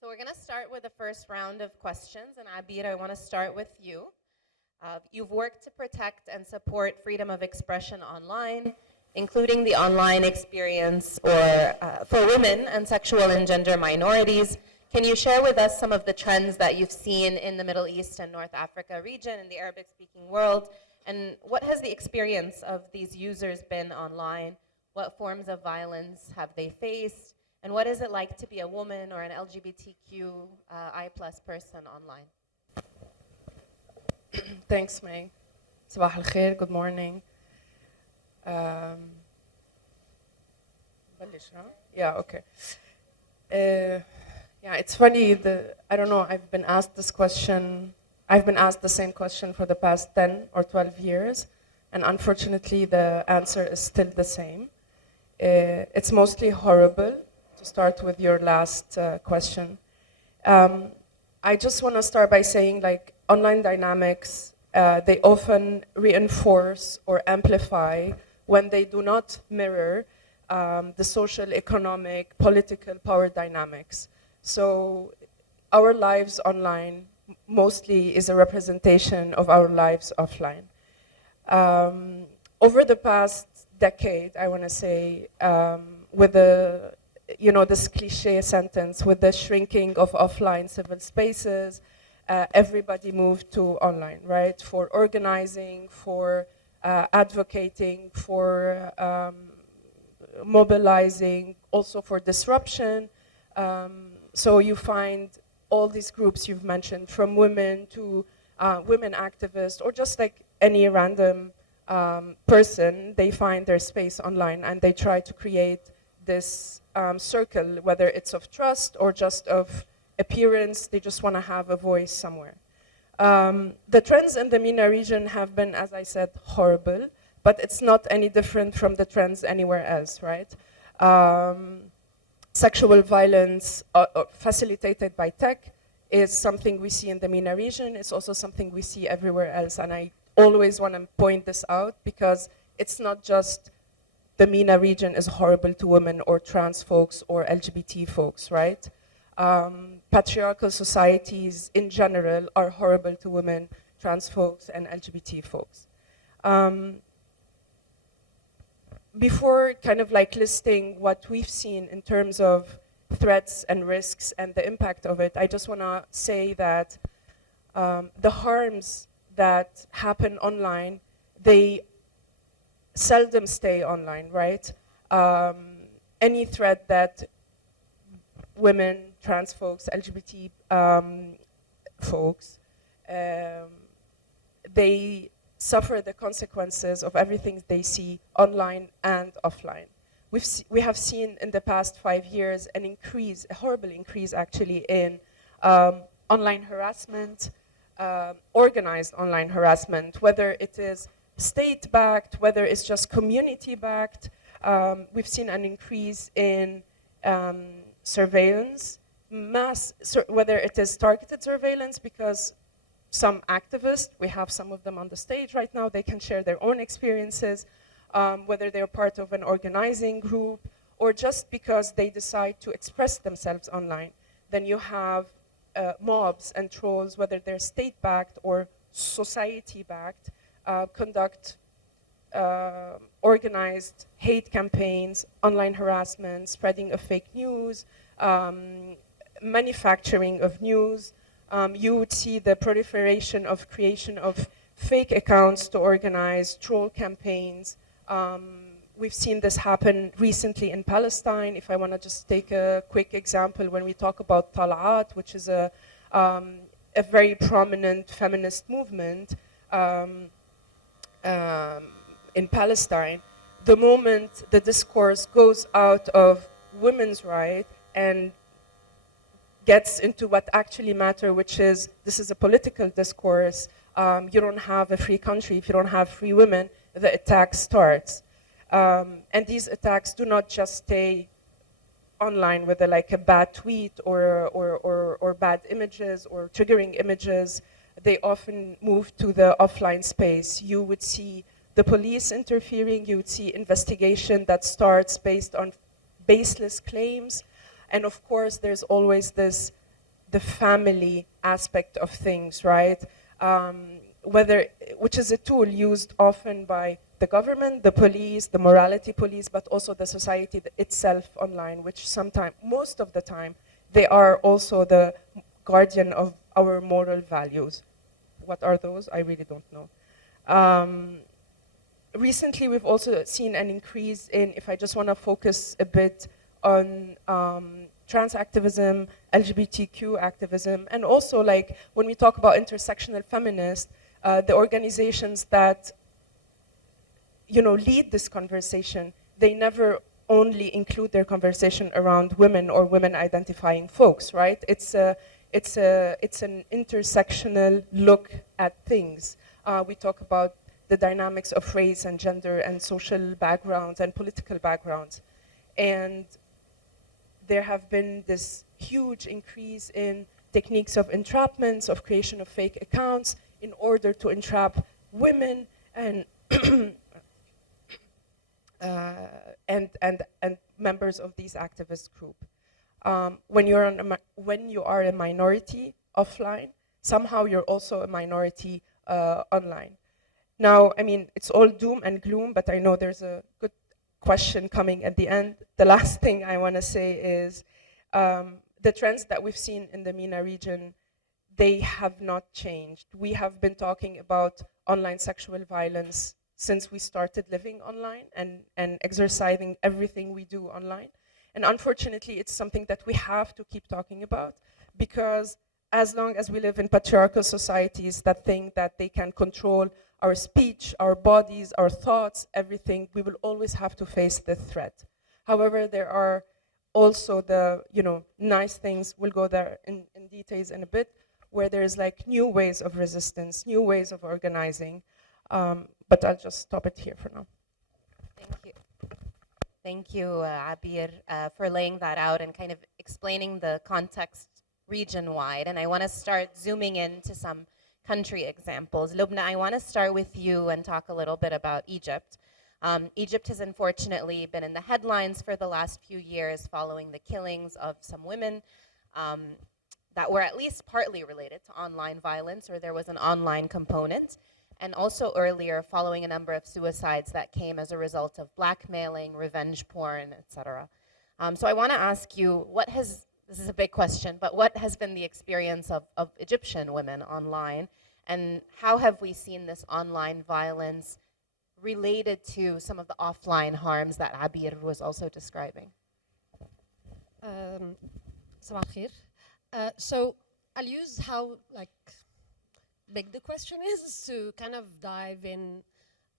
So we're going to start with the first round of questions. And Abir, I want to start with you. You've worked to protect and support freedom of expression online, including the online experience for women and sexual and gender minorities. Can you share with us some of the trends that you've seen in the Middle East and North Africa region, in the Arabic-speaking world? And what has the experience of these users been online? What forms of violence have they faced? And what is it like to be a woman or an LGBTQI plus person online? Thanks, May. Sabah al-khair, good morning. Yeah, okay. Yeah, it's funny, I don't know, I've been asked the same question for the past 10 or 12 years, and unfortunately the answer is still the same. It's mostly horrible, to start with your last question. I just want to start by saying, like, online dynamics, they often reinforce or amplify when they do not mirror the social, economic, political power dynamics. So our lives online mostly is a representation of our lives offline. Over the past decade, I want to say, with this cliche sentence, with the shrinking of offline civil spaces, everybody moved to online, right? For organizing, for advocating, for mobilizing, also for disruption. So you find all these groups you've mentioned, from women to women activists, or just like any random person, they find their space online and they try to create this circle, whether it's of trust or just of appearance. They just want to have a voice somewhere. The trends in the MENA region have been, as I said, horrible, but it's not any different from the trends anywhere else, right? Sexual violence facilitated by tech is something we see in the MENA region. It's also something we see everywhere else, and I always want to point this out because it's not just the MENA region is horrible to women or trans folks or LGBT folks, right? Patriarchal societies in general are horrible to women, trans folks, and LGBT folks. Before kind of like listing what we've seen in terms of threats and risks and the impact of it, I just want to say that the harms that happen online, they seldom stay online, right? Any threat that women, trans folks, LGBT folks, they suffer the consequences of everything they see online and offline. We have seen in the past 5 years an increase, a horrible increase actually, in online harassment, organized online harassment, whether it is state-backed, whether it's just community-backed. We've seen an increase in surveillance, whether it is targeted surveillance, because some activists, we have some of them on the stage right now, they can share their own experiences, whether they're part of an organizing group, or just because they decide to express themselves online. Then you have mobs and trolls, whether they're state-backed or society-backed, conduct organized hate campaigns, online harassment, spreading of fake news, manufacturing of news. You would see the proliferation of creation of fake accounts to organize troll campaigns. We've seen this happen recently in Palestine. If I want to just take a quick example, when we talk about Tal'at, which is a very prominent feminist movement in Palestine, the moment the discourse goes out of women's rights and gets into what actually matters, which is, this is a political discourse. You don't have a free country if you don't have free women. The attack starts. And these attacks do not just stay online with a bad tweet or bad images or triggering images. They often move to the offline space. You would see the police interfering. You would see investigation that starts based on baseless claims. And of course, there's always this the family aspect of things, right? Which is a tool used often by the government, the police, the morality police, but also the society itself online, which sometimes, most of the time, they are also the guardian of our moral values. What are those? I really don't know. Recently, we've also seen an increase in, if I just want to focus a bit on trans activism, LGBTQ activism, and also like when we talk about intersectional feminists, the organizations that lead this conversation, they never only include their conversation around women or women identifying folks, right? It's an intersectional look at things. We talk about the dynamics of race and gender and social backgrounds and political backgrounds. And there have been this huge increase in techniques of entrapments, of creation of fake accounts in order to entrap women and and members of these activist groups. When you are a minority offline, somehow you're also a minority online. Now, I mean, it's all doom and gloom, but I know there's a good question coming at the end. The last thing I want to say is the trends that we've seen in the MENA region, they have not changed. We have been talking about online sexual violence since we started living online and exercising everything we do online. And unfortunately, it's something that we have to keep talking about, because as long as we live in patriarchal societies that think that they can control our speech, our bodies, our thoughts, everything, we will always have to face the threat. However, there are also the nice things, we'll go there in details in a bit, where there's like new ways of resistance, new ways of organizing. But I'll just stop it here for now. Thank you. Thank you, Abir, for laying that out and kind of explaining the context region-wide. And I want to start zooming into some country examples. Lubna, I want to start with you and talk a little bit about Egypt. Egypt has unfortunately been in the headlines for the last few years following the killings of some women that were at least partly related to online violence, or there was an online component. And also earlier, following a number of suicides that came as a result of blackmailing, revenge porn, etc. So I want to ask you, this is a big question, but what has been the experience of Egyptian women online, and how have we seen this online violence related to some of the offline harms that Abir was also describing? Sabah khair. So I'll use how big the question is to kind of dive in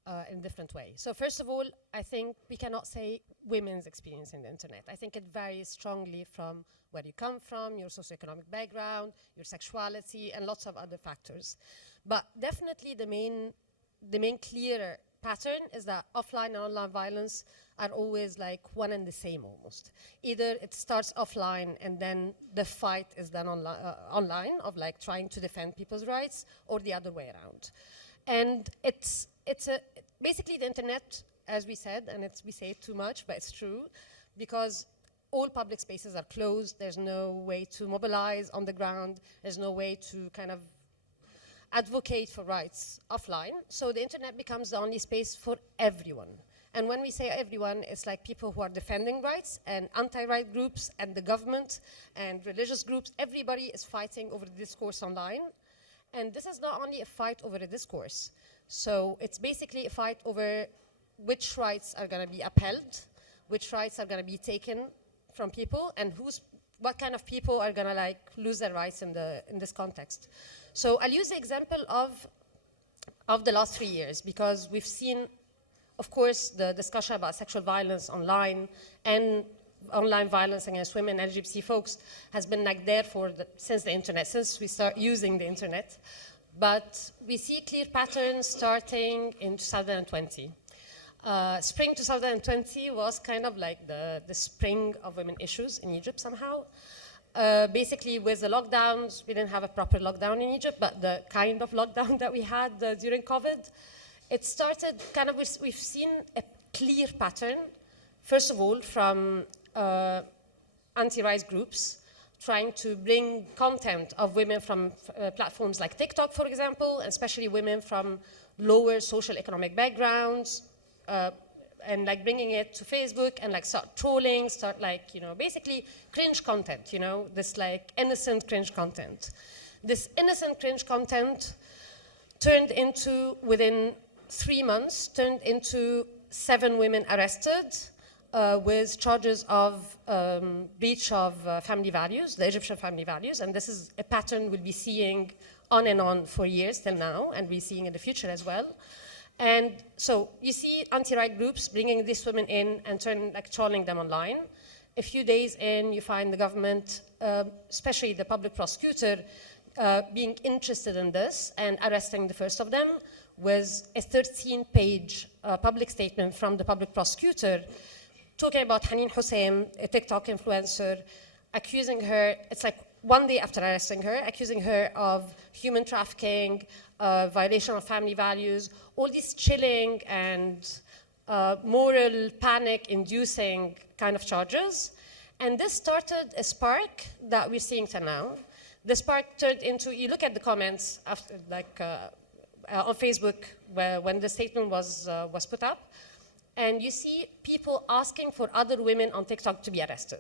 a different way. So first of all, I think we cannot say women's experience in the internet. I think it varies strongly from where you come from, your socioeconomic background, your sexuality, and lots of other factors. But definitely the main clear pattern is that offline and online violence are always like one and the same almost. Either it starts offline and then the fight is done online of like trying to defend people's rights, or the other way around. And basically the internet, as we said, and we say it too much, but it's true, because all public spaces are closed. There's no way to mobilize on the ground. There's no way to kind of advocate for rights offline. So the internet becomes the only space for everyone. And when we say everyone, it's like people who are defending rights and anti-right groups and the government and religious groups. Everybody is fighting over the discourse online. And this is not only a fight over a discourse. So it's basically a fight over which rights are going to be upheld, which rights are going to be taken from people, and what kind of people are going to lose their rights in this context. So I'll use the example of the last 3 years, because we've seen, of course, the discussion about sexual violence online and online violence against women and LGBT folks has been there since the internet, since we start using the internet. But we see clear patterns starting in 2020. Spring 2020 was kind of like the spring of women issues in Egypt somehow. Basically, with the lockdowns, we didn't have a proper lockdown in Egypt, but the kind of lockdown that we had during COVID, it started kind of, we've seen a clear pattern, first of all, from anti-rights groups trying to bring content of women from platforms like TikTok, for example, especially women from lower social economic backgrounds, and like bringing it to Facebook and like start trolling, start like, you know, basically cringe content, you know, this like innocent cringe content. This innocent cringe content turned into, within 3 months, turned into 7 women arrested with charges of breach of family values, the Egyptian family values, and this is a pattern we'll be seeing on and on for years till now, and we're seeing in the future as well. And so you see anti-right groups bringing these women in and trolling them online. A few days in, you find the government, especially the public prosecutor, being interested in this and arresting the first of them, with a 13-page public statement from the public prosecutor talking about Haneen Hussein, a TikTok influencer, accusing her, it's like 1 day after arresting her, accusing her of human trafficking, violation of family values, all these chilling and moral panic-inducing kind of charges. And this started a spark that we're seeing till now. The spark turned into, you look at the comments after, like, on Facebook when the statement was put up, and you see people asking for other women on TikTok to be arrested.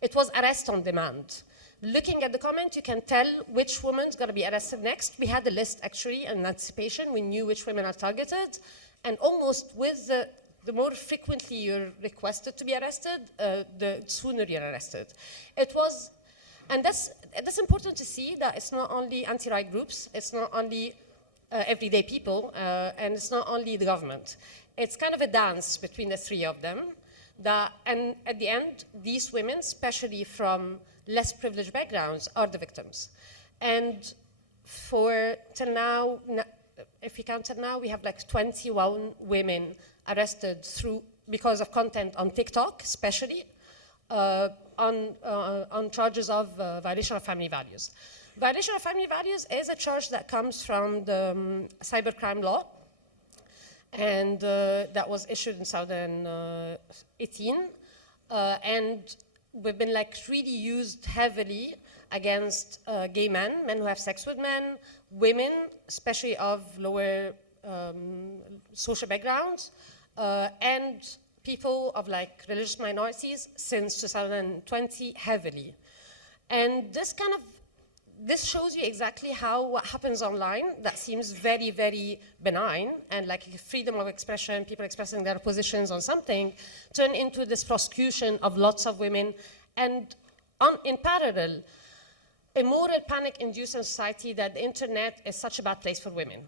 It was arrest on demand. Looking at the comment, you can tell which woman's going to be arrested next. We had a list, actually, in anticipation. We knew which women are targeted. And almost with the more frequently you're requested to be arrested, the sooner you're arrested. It was, and that's important to see, that it's not only anti-right groups, it's not only everyday people, and it's not only the government. It's kind of a dance between the three of them. And at the end, these women, especially from less privileged backgrounds, are the victims. And till now, if you count till now, we have like 21 women arrested because of content on TikTok, especially, on charges of violation of family values. Violation of family values is a charge that comes from the cybercrime law, and that was issued in 2018, and we've been like really used heavily against gay men who have sex with men, women, especially of lower social backgrounds, and people of like religious minorities since 2020 heavily. And this shows you exactly how what happens online that seems very, very benign, and like freedom of expression, people expressing their positions on something, turn into this prosecution of lots of women, and in parallel, a moral panic induced in society that the internet is such a bad place for women.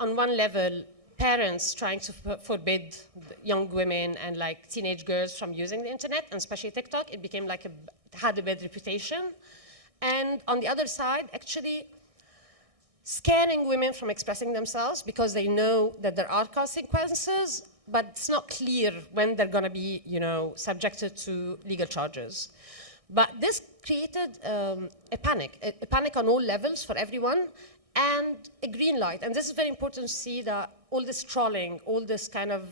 On one level, parents trying to forbid young women and like teenage girls from using the internet, and especially TikTok, it became like had a bad reputation. And on the other side, actually scaring women from expressing themselves because they know that there are consequences, but it's not clear when they're going to be, you know, subjected to legal charges. But this created a panic on all levels for everyone, and a green light. And this is very important to see, that all this trolling, all this kind of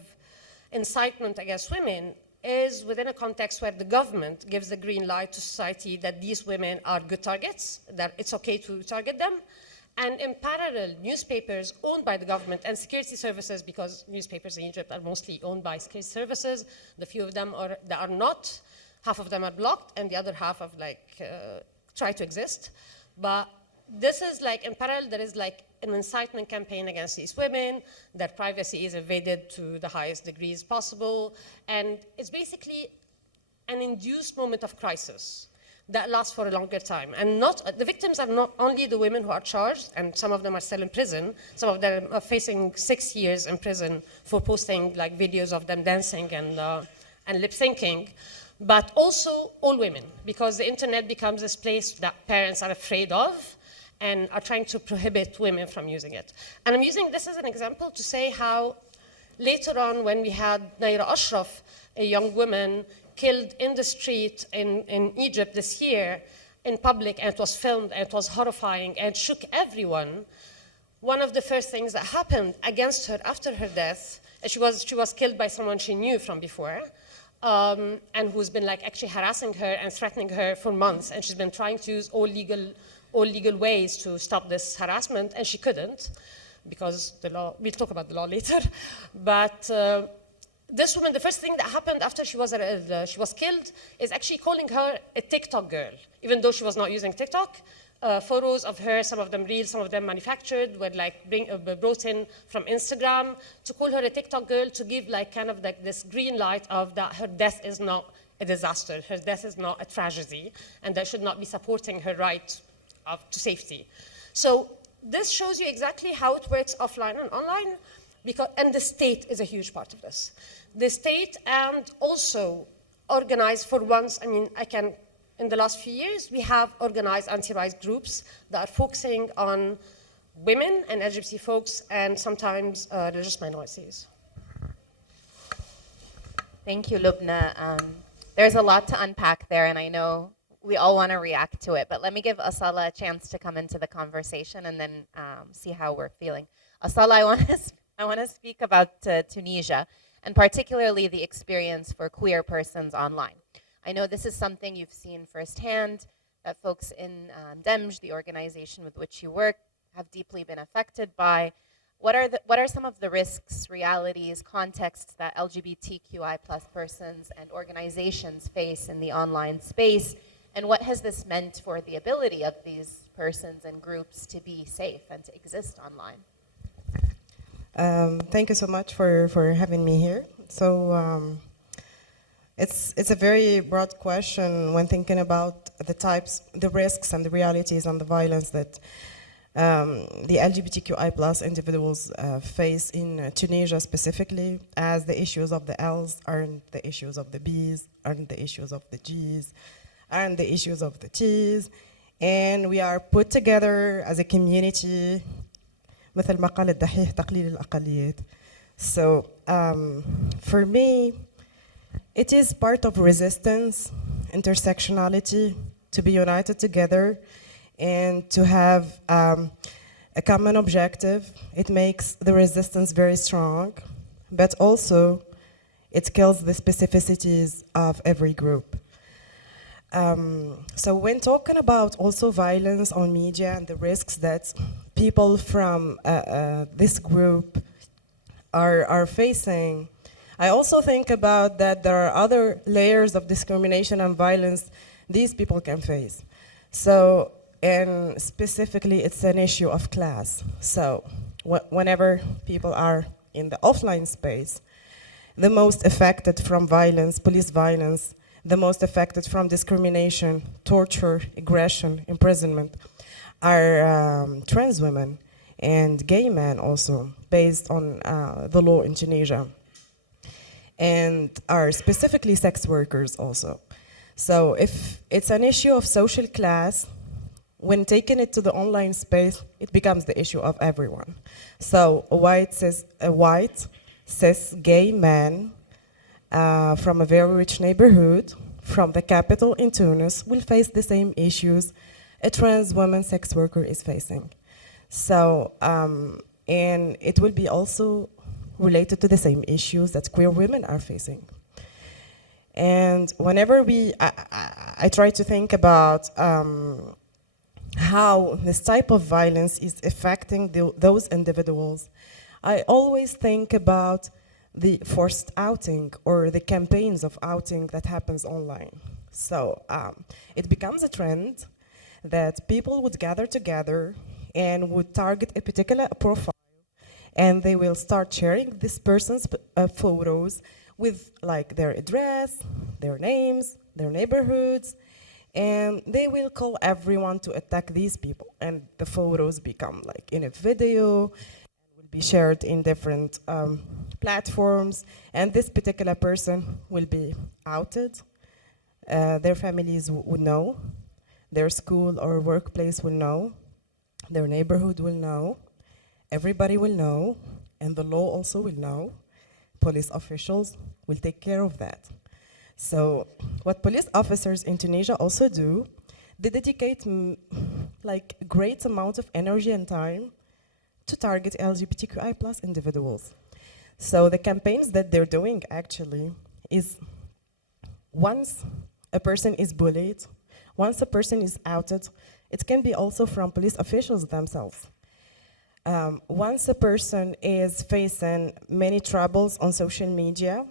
incitement against women is within a context where the government gives the green light to society that these women are good targets, that it's okay to target them. And in parallel, newspapers owned by the government and security services, because newspapers in Egypt are mostly owned by security services, the few of them that are not, half of them are blocked, and the other half of like try to exist. But this is like, in parallel, there is like an incitement campaign against these women, their privacy is invaded to the highest degrees possible, and it's basically an induced moment of crisis that lasts for a longer time. And the victims are not only the women who are charged, and some of them are still in prison, some of them are facing 6 years in prison for posting like videos of them dancing and lip syncing, but also all women, because the internet becomes this place that parents are afraid of and are trying to prohibit women from using it. And I'm using this as an example to say how later on, when we had Naira Ashraf, a young woman killed in the street in Egypt this year in public, and it was filmed, and it was horrifying and shook everyone, one of the first things that happened against her after her death, she was killed by someone she knew from before, and who's been like actually harassing her and threatening her for months, and she's been trying to use all legal ways to stop this harassment, and she couldn't because the law. We'll talk about the law later, but. This woman, the first thing that happened after she was killed is actually calling her a TikTok girl, even though she was not using TikTok. Photos of her, some of them real, some of them manufactured, were like brought in from Instagram to call her a TikTok girl, to give like kind of like this green light of that her death is not a disaster, her death is not a tragedy, and that should not be supporting her right to safety. So this shows you exactly how it works offline and online, and the state is a huge part of this. The state, and also organized for once, in the last few years, we have organized anti-rights groups that are focusing on women and LGBT folks, and sometimes religious minorities. Thank you, Lubna. There's a lot to unpack there, and I know we all want to react to it, but let me give Asala a chance to come into the conversation and then see how we're feeling. Asala, I want to speak about Tunisia, and particularly the experience for queer persons online. I know this is something you've seen firsthand, that folks in DEMJ, the organization with which you work, have deeply been affected by. What are some of the risks, realities, contexts that LGBTQI+ persons and organizations face in the online space, and what has this meant for the ability of these persons and groups to be safe and to exist online? Thank you so much for having me here. So it's a very broad question when thinking about the types, the risks and the realities and the violence that the LGBTQI+ individuals face in Tunisia specifically, as the issues of the L's aren't the issues of the B's, aren't the issues of the G's, aren't the issues of the T's, and we are put together as a community. مثل ما قال الدحيح تقليل الأقليات. So for me, it is part of resistance, intersectionality, to be united together and to have a common objective. It makes the resistance very strong, but also it kills the specificities of every group. So when talking about also violence on media and the risks that people from this group are facing, I also think about that there are other layers of discrimination and violence these people can face. So, and specifically it's an issue of class. So whenever people are in the offline space, the most affected from violence, police violence, the most affected from discrimination, torture, aggression, imprisonment, are trans women and gay men also, based on the law in Tunisia, and are specifically sex workers also. So if it's an issue of social class, when taking it to the online space, it becomes the issue of everyone. So a white cis gay man from a very rich neighborhood, from the capital in Tunis, will face the same issues a trans woman sex worker is facing. So, and it will be also related to the same issues that queer women are facing. And whenever I try to think about how this type of violence is affecting those individuals, I always think about the forced outing or the campaigns of outing that happens online. So it becomes a trend that people would gather together and would target a particular profile, and they will start sharing this person's photos with like their address, their names, their neighborhoods, and they will call everyone to attack these people. And the photos become like in a video, will be shared in different platforms, and this particular person will be outed. Their families would know, their school or workplace will know, their neighborhood will know, everybody will know, and the law also will know. Police officials will take care of that. So what police officers in Tunisia also do, they dedicate like a great amount of energy and time to target LGBTQI+ individuals. So the campaigns that they're doing actually is once a person is bullied, once a person is outed, it can be also from police officials themselves. Once a person is facing many troubles on social media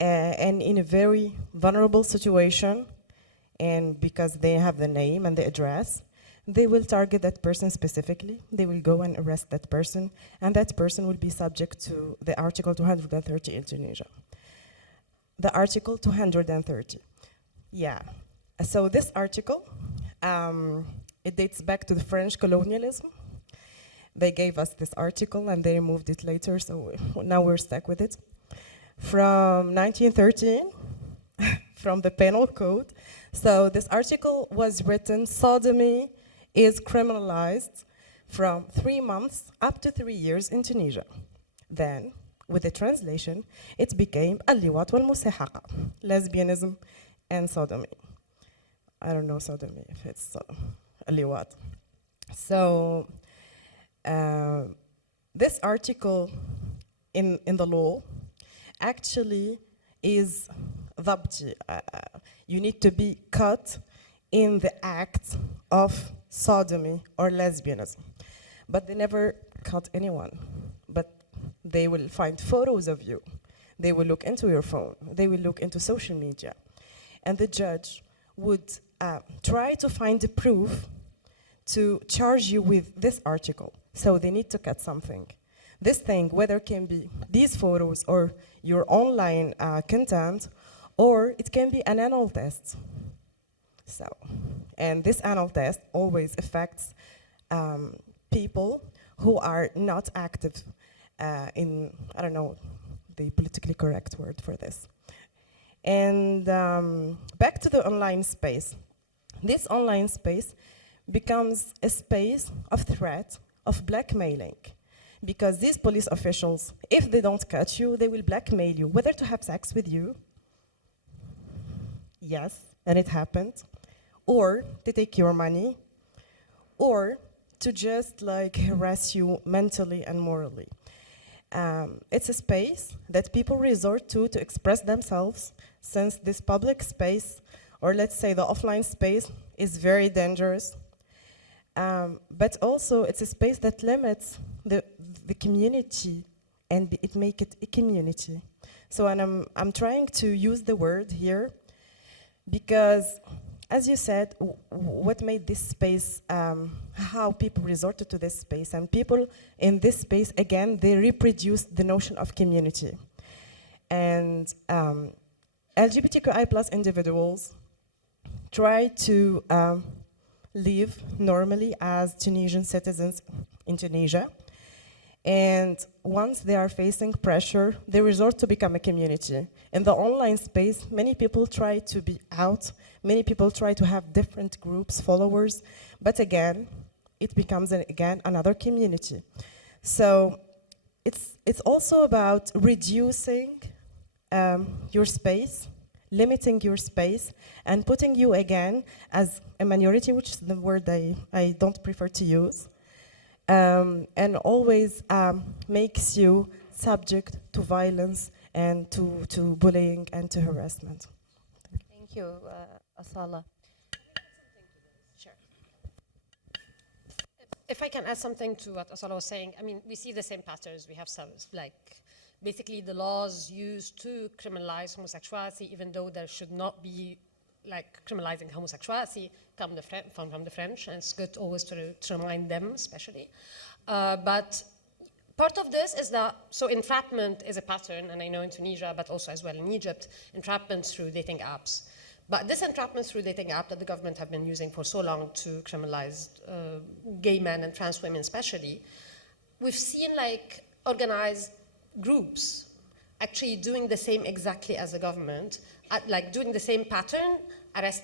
and in a very vulnerable situation, and because they have the name and the address, they will target that person specifically. They will go and arrest that person, and that person will be subject to the Article 230 in Tunisia. The Article 230. Yeah. So this article, it dates back to the French colonialism. They gave us this article and they removed it later, so now we're stuck with it. From 1913, from the penal code. So this article was written, sodomy is criminalized from 3 months up to 3 years in Tunisia. Then, with the translation, it became al-liwat wal-musahaqa, lesbianism and sodomy. I don't know sodomy if it's al-liwat. So, this article in the law actually is dhabti. You need to be caught in the act of sodomy or lesbianism. But they never caught anyone. But they will find photos of you. They will look into your phone. They will look into social media. And the judge would try to find the proof to charge you with this article. So they need to cut something. This thing, whether it can be these photos or your online content, or it can be an anal test. So, and this anal test always affects people who are not active in, I don't know the politically correct word for this. And back to the online space. This online space becomes a space of threat, of blackmailing. Because these police officials, if they don't catch you, they will blackmail you, whether to have sex with you, yes, and it happened, or to take your money, or to just like harass you mentally and morally. It's a space that people resort to express themselves, since this public space, or let's say the offline space, is very dangerous. But also it's a space that limits the community, and it make it a community. So, and I'm trying to use the word here because, as you said, what made this space, how people resorted to this space, and people in this space, again, they reproduced the notion of community. And LGBTQI plus individuals try to live normally as Tunisian citizens in Tunisia. And once they are facing pressure, they resort to become a community. In the online space, many people try to be out, many people try to have different groups, followers, but again, it becomes again another community. So it's also about reducing your space, limiting your space, and putting you again as a minority, which is the word I don't prefer to use. And always makes you subject to violence and to bullying and to harassment. Thank you, Asala. Sure. If I can add something to what Asala was saying, I mean, we see the same patterns. We have some, like, basically the laws used to criminalize homosexuality, even though there should not be, like, criminalizing homosexuality, come from the French, and it's good always to remind them, especially. But part of this is that, so entrapment is a pattern, and I know in Tunisia, but also as well in Egypt, entrapment through dating apps. But this entrapment through dating app that the government have been using for so long to criminalize gay men and trans women especially, we've seen like organized groups actually doing the same exactly as the government, like doing the same pattern,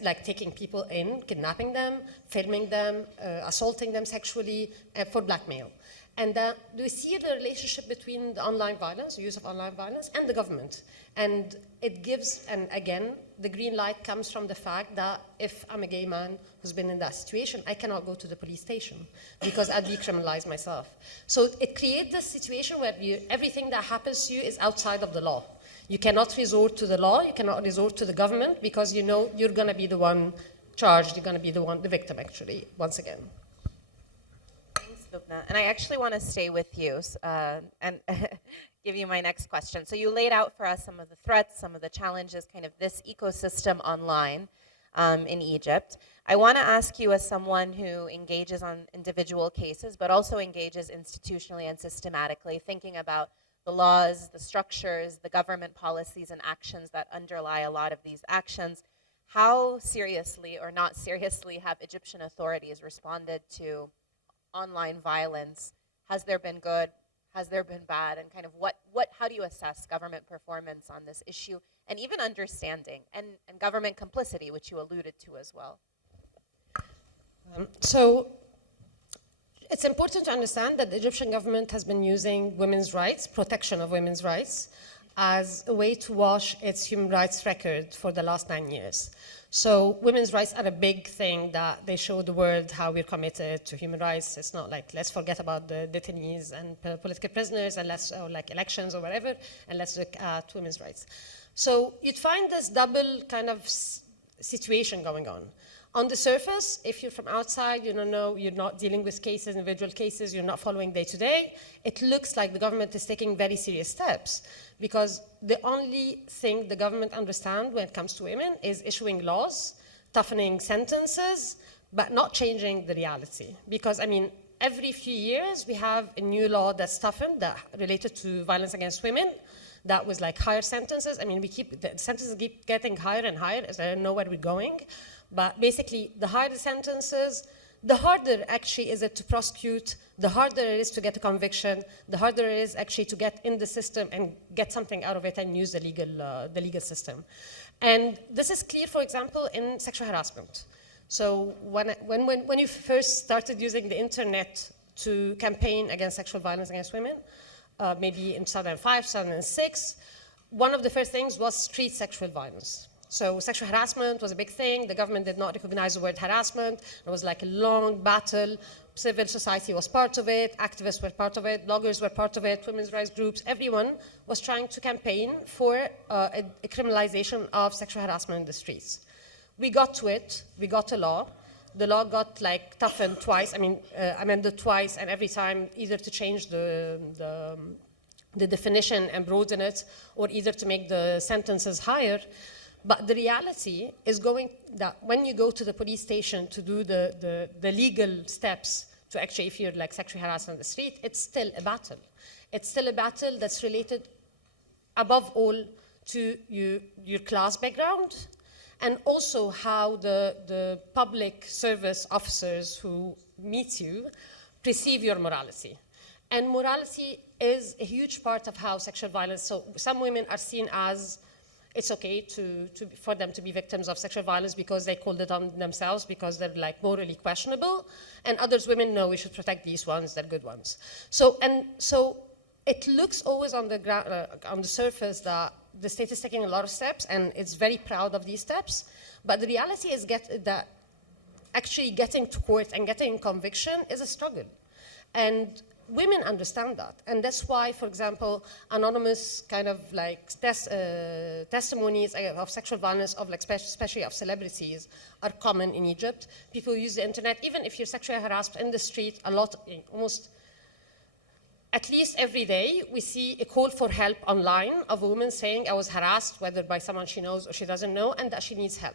like taking people in, kidnapping them, filming them, assaulting them sexually for blackmail. And do we see the relationship between the online violence, the use of online violence, and the government? And it gives, and again, the green light comes from the fact that if I'm a gay man who's been in that situation, I cannot go to the police station because I'd be criminalized myself. So it creates this situation where everything that happens to you is outside of the law. You cannot resort to the law, you cannot resort to the government, because you know you're going to be the one charged, you're going to be the victim, actually, once again. Thanks, Lubna. And I actually want to stay with you and give you my next question. So you laid out for us some of the threats, some of the challenges, kind of this ecosystem online in Egypt. I want to ask you, as someone who engages on individual cases, but also engages institutionally and systematically, thinking about the laws, the structures, the government policies and actions that underlie a lot of these actions, how seriously or not seriously have Egyptian authorities responded to online violence? Has there been good? Has there been bad? And kind of how do you assess government performance on this issue, and even understanding and government complicity, which you alluded to as well? So it's important to understand that the Egyptian government has been using women's rights, protection of women's rights, as a way to wash its human rights record for the last 9 years. So women's rights are a big thing that they show the world how we're committed to human rights. It's not like, let's forget about the detainees and political prisoners and like elections or whatever, and let's look at women's rights. So you'd find this double kind of situation going on. On the surface, if you're from outside, you don't know, you're not dealing with cases, individual cases, you're not following day to day, it looks like the government is taking very serious steps, because the only thing the government understands when it comes to women is issuing laws, toughening sentences, but not changing the reality. Because, I mean, every few years we have a new law that's toughened, that related to violence against women, that was like higher sentences. I mean, the sentences keep getting higher and higher as I don't know where we're going. But basically, the higher the sentences, the harder actually is it to prosecute, the harder it is to get a conviction, the harder it is actually to get in the system and get something out of it and use the legal system. And this is clear, for example, in sexual harassment. So when you first started using the internet to campaign against sexual violence against women, maybe in 2005, 2006, one of the first things was street sexual violence. So sexual harassment was a big thing. The government did not recognize the word harassment. It was like a long battle. Civil society was part of it. Activists were part of it. Bloggers were part of it. Women's rights groups. Everyone was trying to campaign for a criminalization of sexual harassment in the streets. We got to it. We got a law. The law got like toughened twice. I mean, amended twice, and every time either to change the definition and broaden it, or either to make the sentences higher. But the reality is that when you go to the police station to do the legal steps to actually, if you're like sexually harassed on the street, it's still a battle. It's still a battle that's related above all to your class background, and also how the public service officers who meet you perceive your morality. And morality is a huge part of how sexual violence, so some women are seen as it's okay for them to be victims of sexual violence because they called it on themselves, because they're like morally questionable, and others women, no, we should protect these ones, they're good ones. So it looks always on the ground, on the surface, that the state is taking a lot of steps and it's very proud of these steps, but the reality is that actually getting to court and getting conviction is a struggle. And women understand that, and that's why, for example, anonymous kind of like testimonies of sexual violence, of like especially of celebrities, are common in Egypt. People use the internet, even if you're sexually harassed in the street, a lot, almost at least every day, we see a call for help online of a woman saying, I was harassed, whether by someone she knows or she doesn't know, and that she needs help.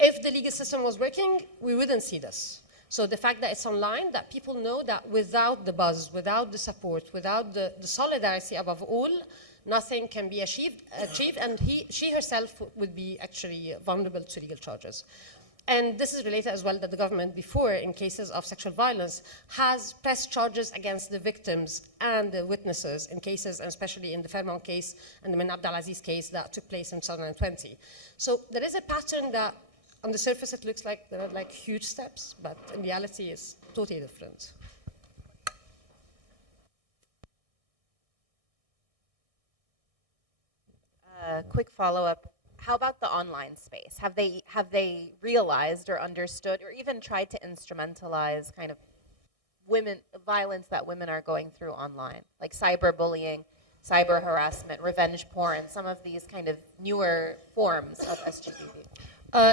If the legal system was working, we wouldn't see this. So the fact that it's online, that people know that without the buzz, without the support, without the solidarity above all, nothing can be achieved, and she herself would be actually vulnerable to legal charges. And this is related as well that the government before, in cases of sexual violence, has pressed charges against the victims and the witnesses in cases, and especially in the Fairmount case and the MENA Abdelaziz case that took place in 2020. So there is a pattern that on the surface it looks like there are like huge steps, but in reality it's totally different. Quick follow-up. How about the online space? Have they realized or understood or even tried to instrumentalize kind of violence that women are going through online, like cyberbullying, cyber harassment, revenge porn, some of these kind of newer forms of SGBV?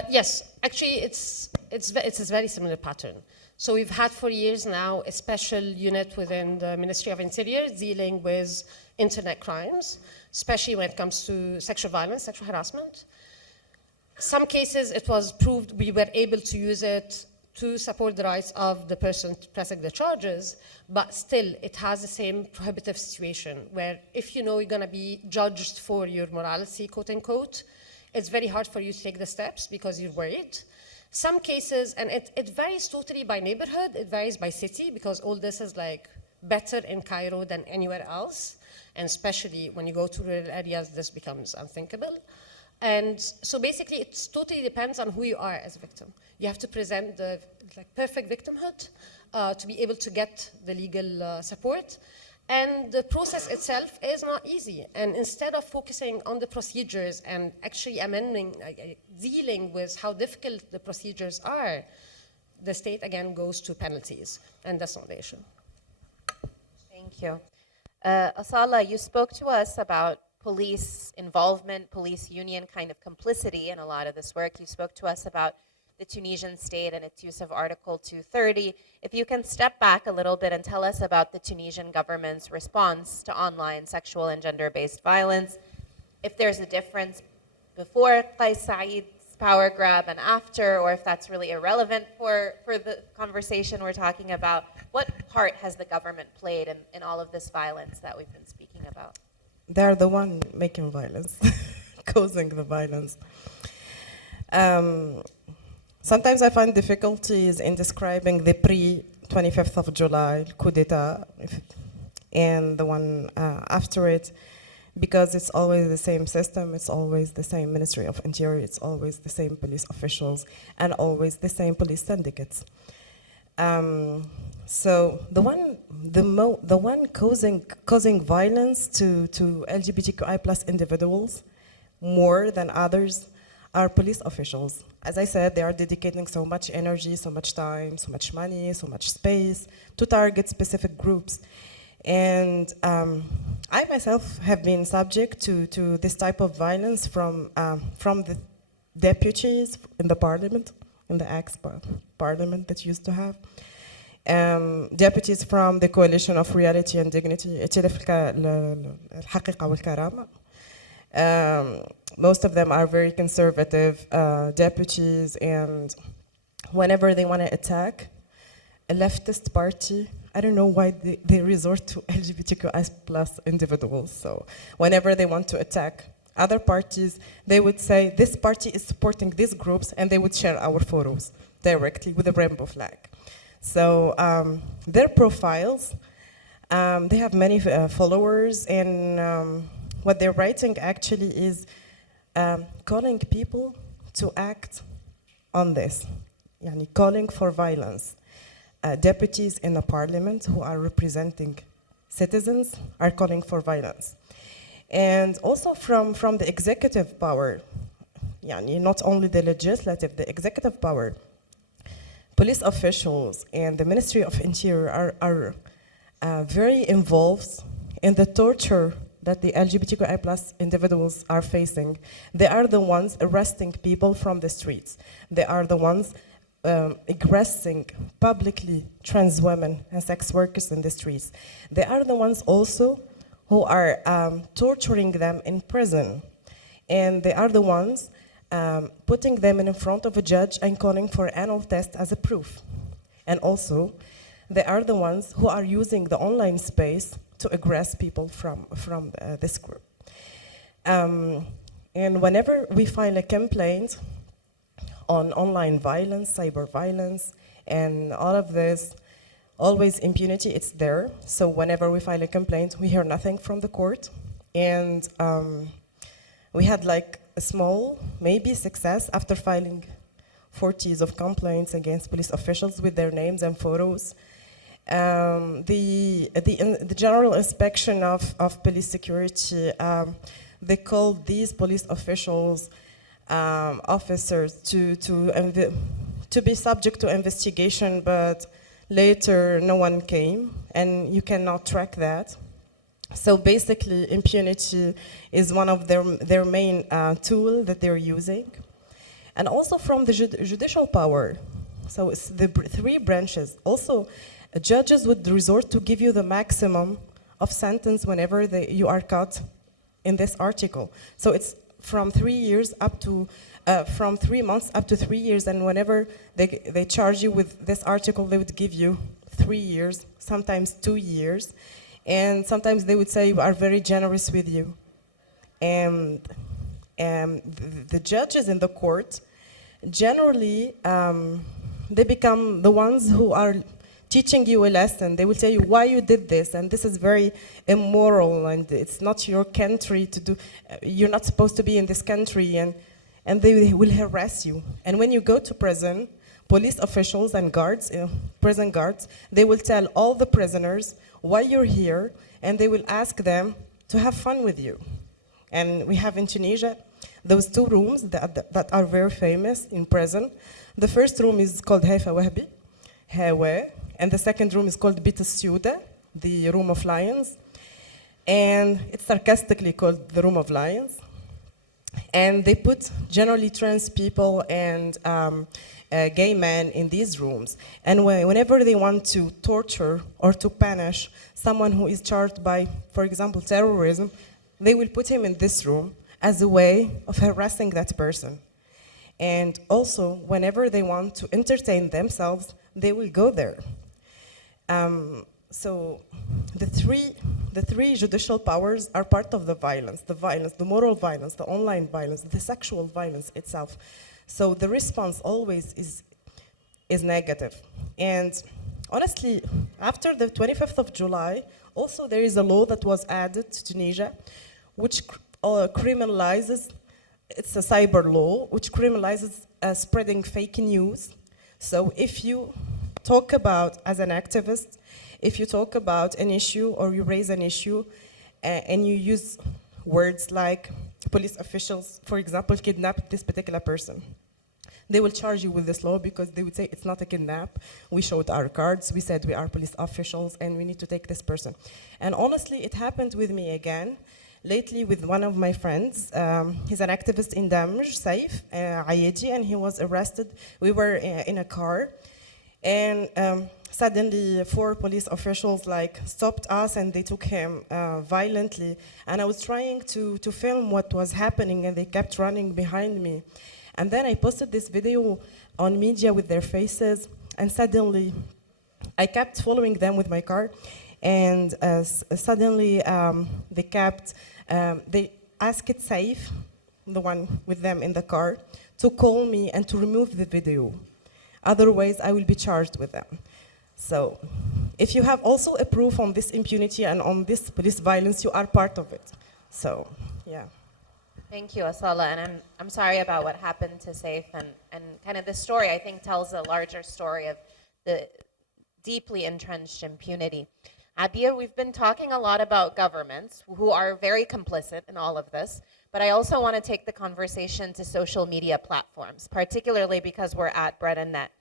Yes, actually, it's a very similar pattern. So we've had for years now a special unit within the Ministry of Interior dealing with internet crimes, especially when it comes to sexual violence, sexual harassment. Some cases it was proved we were able to use it to support the rights of the person pressing the charges, but still it has the same prohibitive situation where if you know you're going to be judged for your morality, quote unquote, it's very hard for you to take the steps because you're worried. Some cases, and it varies totally by neighborhood, it varies by city, because all this is like better in Cairo than anywhere else, and especially when you go to rural areas, this becomes unthinkable. And so basically, it totally depends on who you are as a victim. You have to present the perfect victimhood to be able to get the legal support. And the process itself is not easy. And instead of focusing on the procedures and actually amending, dealing with how difficult the procedures are, the state again goes to penalties. And that's not the issue. Thank you. Asala, you spoke to us about police involvement, police union kind of complicity in a lot of this work. You spoke to us about the Tunisian state and its use of Article 230. If you can step back a little bit and tell us about the Tunisian government's response to online sexual and gender-based violence, if there's a difference before Qais Said's power grab and after, or if that's really irrelevant for the conversation we're talking about. What part has the government played in all of this violence that we've been speaking about? They're the one making violence, causing the violence. Sometimes I find difficulties in describing the pre-25th of July coup d'etat and the one after it, because it's always the same system, it's always the same Ministry of Interior, it's always the same police officials, and always the same police syndicates. So the one causing violence to LGBTQI+ individuals more than others are police officials. As I said, they are dedicating so much energy, so much time, so much money, so much space to target specific groups. And I myself have been subject to this type of violence from the deputies in the parliament, in the ex-parliament that used to have. Deputies from the Coalition of Reality and Dignity, الحقيقة والكرامة. Most of them are very conservative deputies, and whenever they want to attack a leftist party, I don't know why they resort to LGBTQI+ individuals. So whenever they want to attack other parties, they would say, this party is supporting these groups, and they would share our photos directly with a rainbow flag. So their profiles, they have many followers, and what they're writing actually is calling people to act on this, calling for violence. Deputies in the parliament who are representing citizens are calling for violence. And also from the executive power, not only the legislative, the executive power, police officials and the Ministry of Interior are very involved in the torture that the LGBTQI+ individuals are facing. They are the ones arresting people from the streets. They are the ones aggressing publicly trans women and sex workers in the streets. They are the ones also who are torturing them in prison. And they are the ones putting them in front of a judge and calling for anal test as a proof. And also, they are the ones who are using the online space to aggress people from this group. And whenever we file a complaint on online violence, cyber violence, and all of this, always impunity, it's there. So whenever we file a complaint, we hear nothing from the court. And we had like a small, maybe success after filing 40s of complaints against police officials with their names and photos. The general inspection of police security, they called these police officials officers to be subject to investigation, but later no one came, and you cannot track that. So basically, impunity is one of their main tool that they're using. And also from the judicial power. So it's the three branches. Also, judges would resort to give you the maximum of sentence whenever you are caught in this article. So it's from 3 years up to, from 3 months up to 3 years, and whenever they charge you with this article, they would give you 3 years, sometimes 2 years, and sometimes they would say, we are very generous with you. And the judges in the court, generally, they become the ones who are teaching you a lesson. They will tell you why you did this, and this is very immoral, and it's not your country to do, you're not supposed to be in this country, and they will harass you. And when you go to prison, police officials and guards, prison guards, they will tell all the prisoners why you're here, and they will ask them to have fun with you. And we have in Tunisia those 2 rooms that are very famous in prison. The first room is called Haifa Wahbi, Hawa, and the second room is called Bit al-Suda, the Room of Lions. And it's sarcastically called the Room of Lions. And they put generally trans people and gay men in these rooms. And whenever they want to torture or to punish someone who is charged by, for example, terrorism, they will put him in this room as a way of harassing that person. And also, whenever they want to entertain themselves, they will go there. So the three judicial powers are part of the violence, the moral violence, the online violence, the sexual violence itself. So the response always is negative. And honestly, after the 25th of July, also there is a law that was added to Tunisia, which criminalizes, it's a cyber law, which criminalizes spreading fake news. So if you talk about, as an activist, if you talk about an issue or you raise an issue and you use words like police officials, for example, kidnapped this particular person, they will charge you with this law because they would say it's not a kidnap. We showed our cards, we said we are police officials and we need to take this person. And honestly, it happened with me again. Lately with one of my friends, he's an activist in Damj, Saif Ayedi, and he was arrested. We were in a car, and suddenly 4 police officials stopped us and they took him violently. And I was trying to film what was happening, and they kept running behind me. And then I posted this video on media with their faces, and suddenly I kept following them with my car, and suddenly they asked Saif, the one with them in the car, to call me and to remove the video. Otherwise, I will be charged with them. So if you have also a proof on this impunity and on this police violence, you are part of it. So, yeah. Thank you, Asala, and I'm sorry about what happened to Saif, and kind of this story, I think, tells a larger story of the deeply entrenched impunity. Abia, we've been talking a lot about governments who are very complicit in all of this, but I also want to take the conversation to social media platforms, particularly because we're at Bread and Net.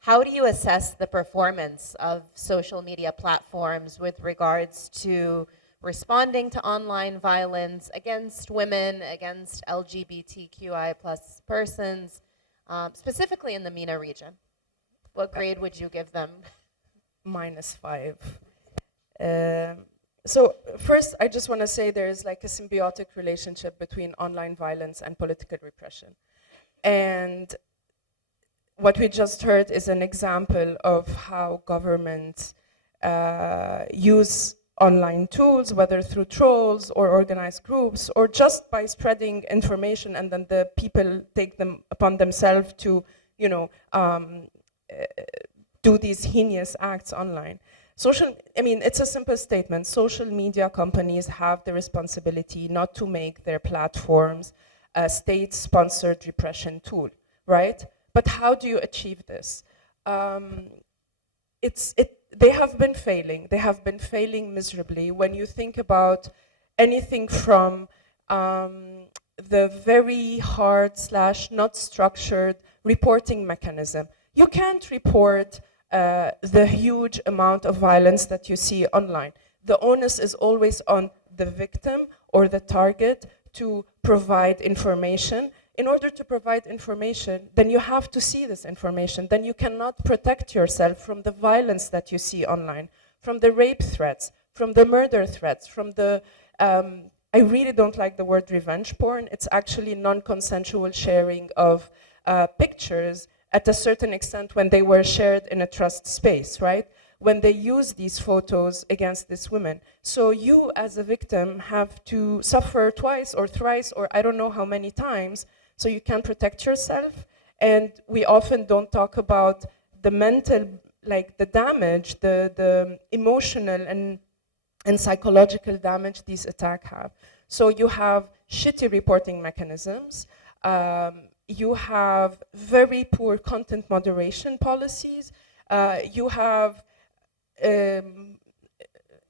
How do you assess the performance of social media platforms with regards to responding to online violence against women, against LGBTQI plus persons, specifically in the MENA region? What grade would you give them? -5. So first, I just want to say there is a symbiotic relationship between online violence and political repression. And what we just heard is an example of how governments use online tools, whether through trolls or organized groups, or just by spreading information, and then the people take them upon themselves to, do these heinous acts online. It's a simple statement. Social media companies have the responsibility not to make their platforms a state-sponsored repression tool, right? But how do you achieve this? They have been failing. They have been failing miserably. When you think about anything from the very hard / not structured reporting mechanism, you can't report the huge amount of violence that you see online. the onus is always on the victim or the target to provide information. In order to provide information, then you have to see this information. Then you cannot protect yourself from the violence that you see online, from the rape threats, from the murder threats, from the, I really don't like the word revenge porn. It's actually non-consensual sharing of pictures at a certain extent when they were shared in a trust space, right? When they use these photos against these women. So you as a victim have to suffer twice or thrice or I don't know how many times so you can protect yourself. And we often don't talk about the mental, like the damage, the emotional and psychological damage these attacks have. So you have shitty reporting mechanisms, you have very poor content moderation policies, you have, in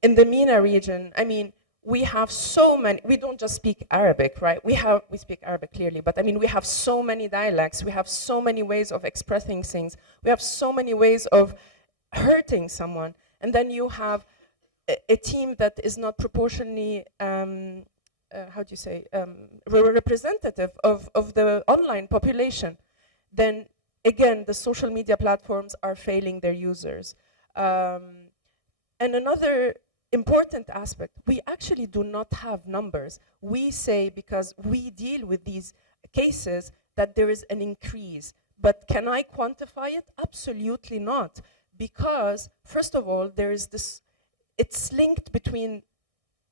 the MENA region, I mean, we have so many, we don't just speak Arabic, right? We speak Arabic clearly, but I mean, we have so many dialects, we have so many ways of expressing things, we have so many ways of hurting someone, and then you have a team that is not proportionally, how do you say, representative of the online population. Then again, the social media platforms are failing their users. And another important aspect, we actually do not have numbers. We say, because we deal with these cases, that there is an increase. But can I quantify it? Absolutely not. Because, first of all, there is this, it's linked between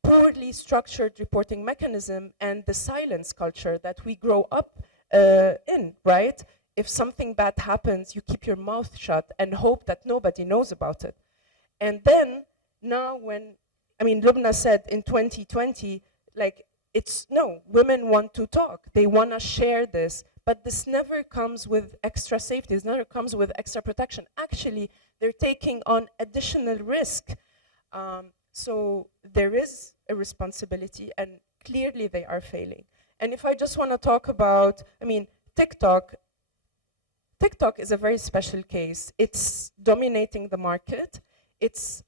poorly structured reporting mechanism and the silence culture that we grow up in, right? If something bad happens, you keep your mouth shut and hope that nobody knows about it. And then, now when, I mean, Lubna said in 2020, like, it's, no, women want to talk. They want to share this. But this never comes with extra safety. This never comes with extra protection. Actually, they're taking on additional risk. So there is a responsibility, and clearly they are failing. And if I just want to talk about, I mean, TikTok is a very special case. It's dominating the market. It's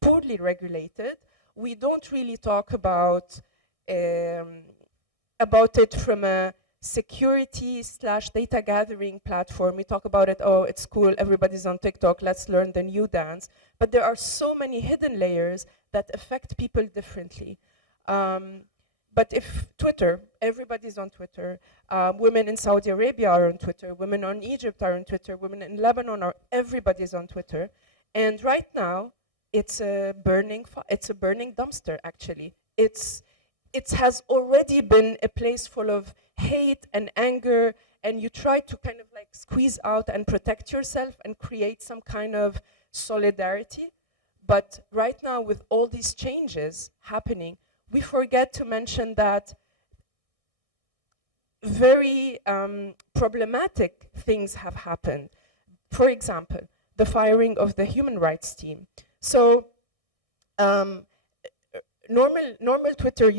poorly regulated. We don't really talk about it from a security/data gathering platform. We talk about it, oh, it's cool, everybody's on TikTok, let's learn the new dance. But there are so many hidden layers that affect people differently. But if Twitter, everybody's on Twitter, women in Saudi Arabia are on Twitter, women in Egypt are on Twitter, women in Lebanon are, everybody's on Twitter. And right now, it's a burning dumpster, actually. It has already been a place full of hate and anger, and you try to kind of like squeeze out and protect yourself and create some kind of solidarity. But right now, with all these changes happening, we forget to mention that very problematic things have happened. For example, the firing of the human rights team. So normal Twitter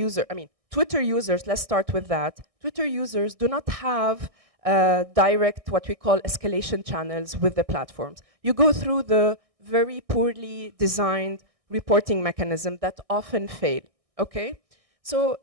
Twitter users, let's start with that. Twitter users do not have direct, what we call escalation channels with the platforms. You go through the very poorly designed reporting mechanism that often fail, okay? So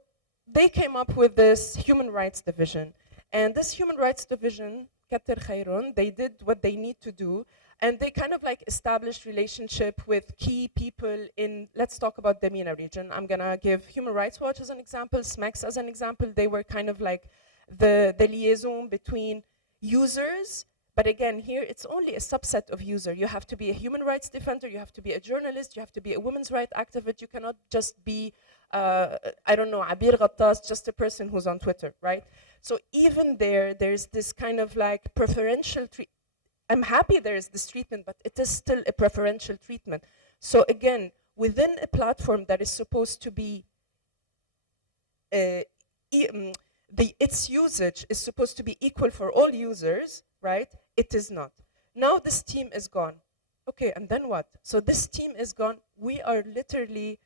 they came up with this human rights division. And this human rights division, Kater Khairun, they did what they need to do. And they kind of like established relationship with key people in, let's talk about the MENA region. I'm gonna give Human Rights Watch as an example, SMEX as an example. They were kind of like the liaison between users. But again, here it's only a subset of user. You have to be a human rights defender, you have to be a journalist, you have to be a women's rights activist. You cannot just be, I don't know, Abir Ghattas, just a person who's on Twitter, right? So even there's this kind of like preferential treatment. I'm happy there is this treatment, but it is still a preferential treatment. So again, within a platform that is supposed to be, its usage is supposed to be equal for all users, right? It is not. Now this team is gone. Okay, and then what? So this team is gone. We are literally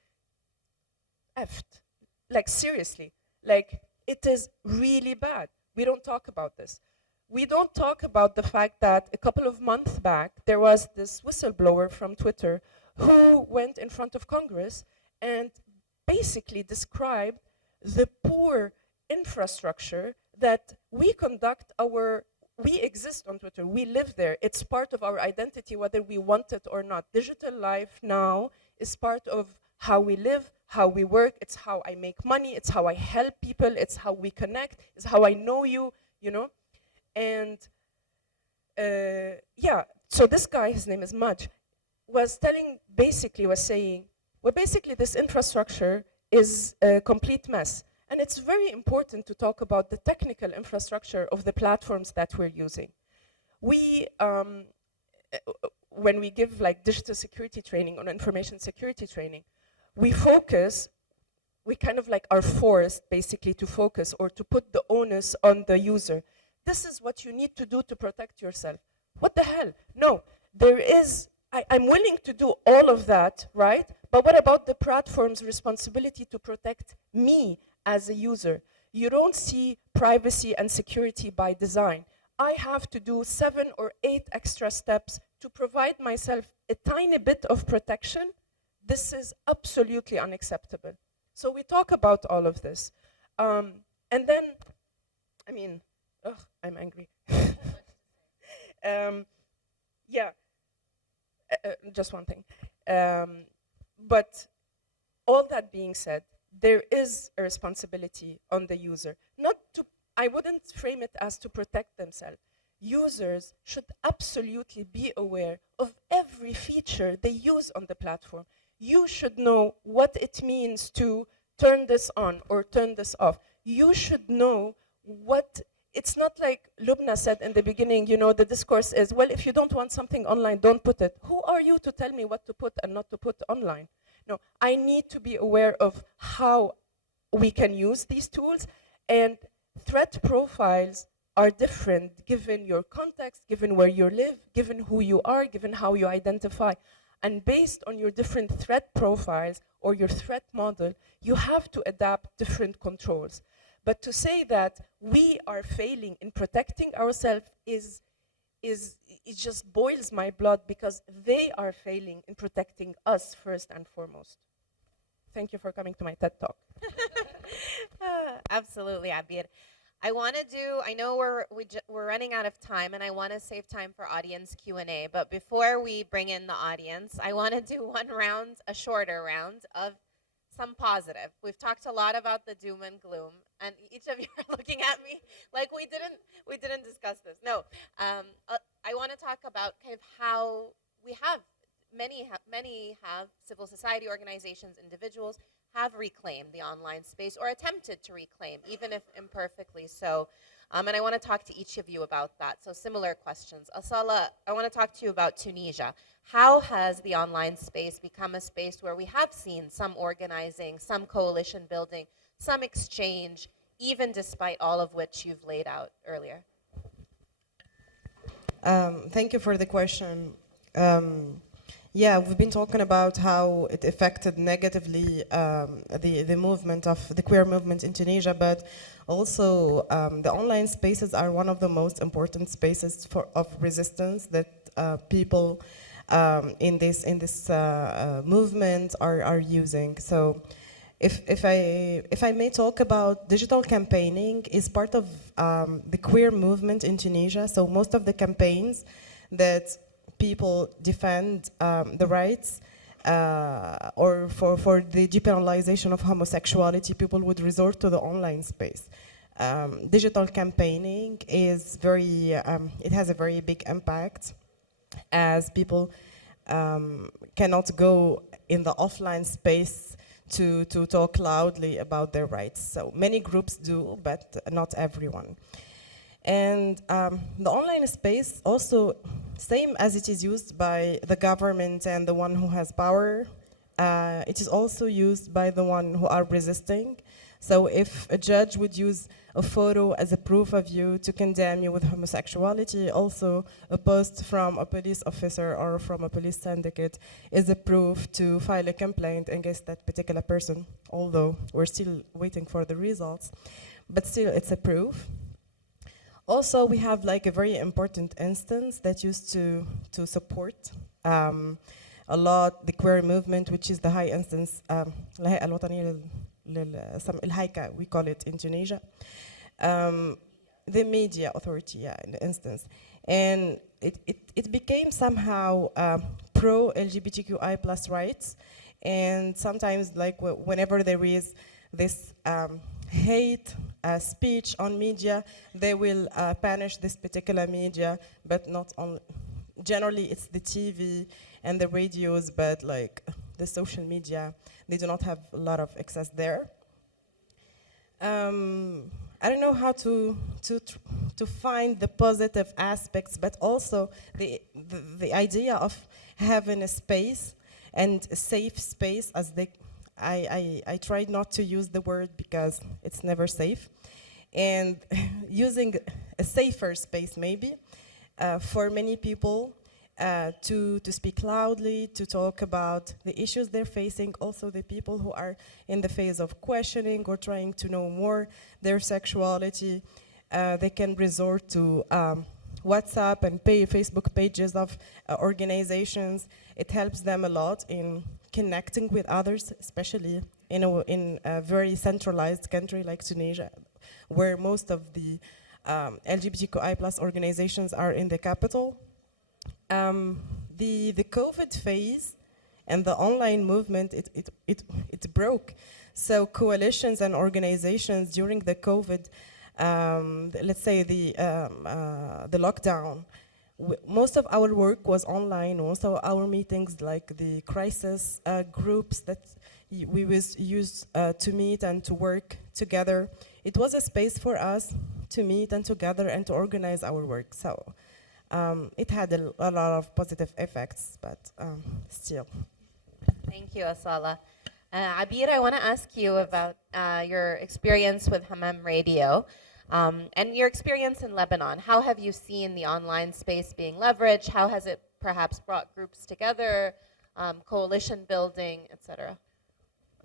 effed. Like seriously, like it is really bad. We don't talk about this. We don't talk about the fact that a couple of months back, there was this whistleblower from Twitter who went in front of Congress and basically described the poor infrastructure that we exist on Twitter, we live there. It's part of our identity, whether we want it or not. Digital life now is part of how we live, how we work. It's how I make money. It's how I help people. It's how we connect. It's how I know you, you know? And yeah, so this guy, his name is Maj, was saying, well, basically this infrastructure is a complete mess. And it's very important to talk about the technical infrastructure of the platforms that we're using. We, when we give like digital security training or information security training, we kind of like are forced basically to focus or to put the onus on the user. This is what you need to do to protect yourself. What the hell? No, I'm willing to do all of that, right? But what about the platform's responsibility to protect me as a user? You don't see privacy and security by design. I have to do 7 or 8 extra steps to provide myself a tiny bit of protection. This is absolutely unacceptable. So we talk about all of this. And then, I mean, I'm angry. Yeah, just one thing. But all that being said, there is a responsibility on the user. I wouldn't frame it as to protect themselves. Users should absolutely be aware of every feature they use on the platform. You should know what it means to turn this on or turn this off. You should know it's not like Lubna said in the beginning, the discourse is, well, if you don't want something online, don't put it. Who are you to tell me what to put and not to put online? No, I need to be aware of how we can use these tools, and threat profiles are different given your context, given where you live, given who you are, given how you identify. And based on your different threat profiles or your threat model, you have to adapt different controls. But to say that we are failing in protecting ourselves it just boils my blood, because they are failing in protecting us first and foremost. Thank you for coming to my TED Talk. Absolutely, Abir. I know we're running out of time, and I want to save time for audience Q&A. But before we bring in the audience, I want to do a shorter round of some positive. We've talked a lot about the doom and gloom, and each of you are looking at me like we didn't discuss this. No, I want to talk about kind of how many have civil society organizations, individuals have reclaimed the online space or attempted to reclaim, even if imperfectly so. And I want to talk to each of you about that. So similar questions. Asala, I want to talk to you about Tunisia. How has the online space become a space where we have seen some organizing, some coalition building, some exchange, even despite all of which you've laid out earlier? Thank you for the question. Yeah, we've been talking about how it affected negatively the movement of the queer movement in Tunisia, but also the online spaces are one of the most important spaces of resistance that people in this movement are using. So if I may talk about digital campaigning is part of the queer movement in Tunisia. So most of the campaigns that people defend the rights or for the depenalization of homosexuality, people would resort to the online space. Digital campaigning is it has a very big impact, as people cannot go in the offline space to talk loudly about their rights. So many groups do, but not everyone. And the online space also, same as it is used by the government and the one who has power, it is also used by the one who are resisting. So if a judge would use a photo as a proof of you to condemn you with homosexuality, also a post from a police officer or from a police syndicate is a proof to file a complaint against that particular person, although we're still waiting for the results, but still it's a proof. Also, we have like a very important instance that used to support a lot the queer movement, which is the high instance الهيئة الوطنية الهيكة, we call it in Tunisia. The media authority, yeah, in the instance. And it became somehow pro-LGBTQI plus rights. And sometimes, like whenever there is this hate speech on media, they will punish this particular media, but not on, generally it's the TV and the radios, but like the social media, they do not have a lot of access there. I don't know how to find the positive aspects, but also the idea of having a space and a safe space, as I tried not to use the word because it's never safe, and using a safer space maybe for many people to speak loudly, to talk about the issues they're facing, also the people who are in the phase of questioning or trying to know more their sexuality. They can resort to WhatsApp and Facebook pages of organizations. It helps them a lot in connecting with others, especially in a very centralized country like Tunisia, where most of the LGBTQI plus organizations are in the capital. The COVID phase and the online movement, it broke. So coalitions and organizations during the COVID, let's say the lockdown, most of our work was online. Also our meetings, like the crisis groups that we use to meet and to work together, it was a space for us to meet and to gather and to organize our work. So it had a lot of positive effects, but still. Thank you, Asala. Abir, I want to ask you about your experience with Hamam Radio and your experience in Lebanon. How have you seen the online space being leveraged? How has it perhaps brought groups together, coalition building, etc.?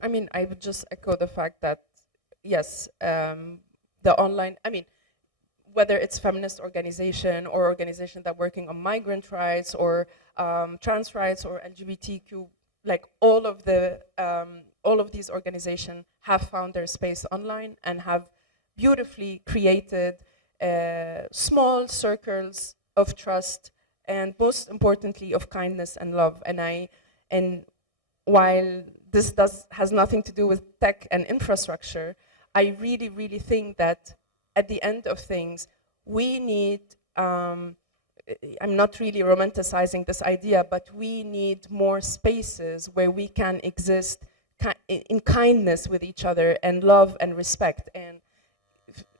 I mean, I would just echo the fact that, yes, the online, I mean, whether it's feminist organization or organization that working on migrant rights or trans rights or LGBTQ, like all of these organizations have found their space online and have beautifully created small circles of trust and most importantly of kindness and love. And while this has nothing to do with tech and infrastructure, I really, really think that at the end of things, we need, I'm not really romanticizing this idea, but we need more spaces where we can exist in kindness with each other and love and respect. And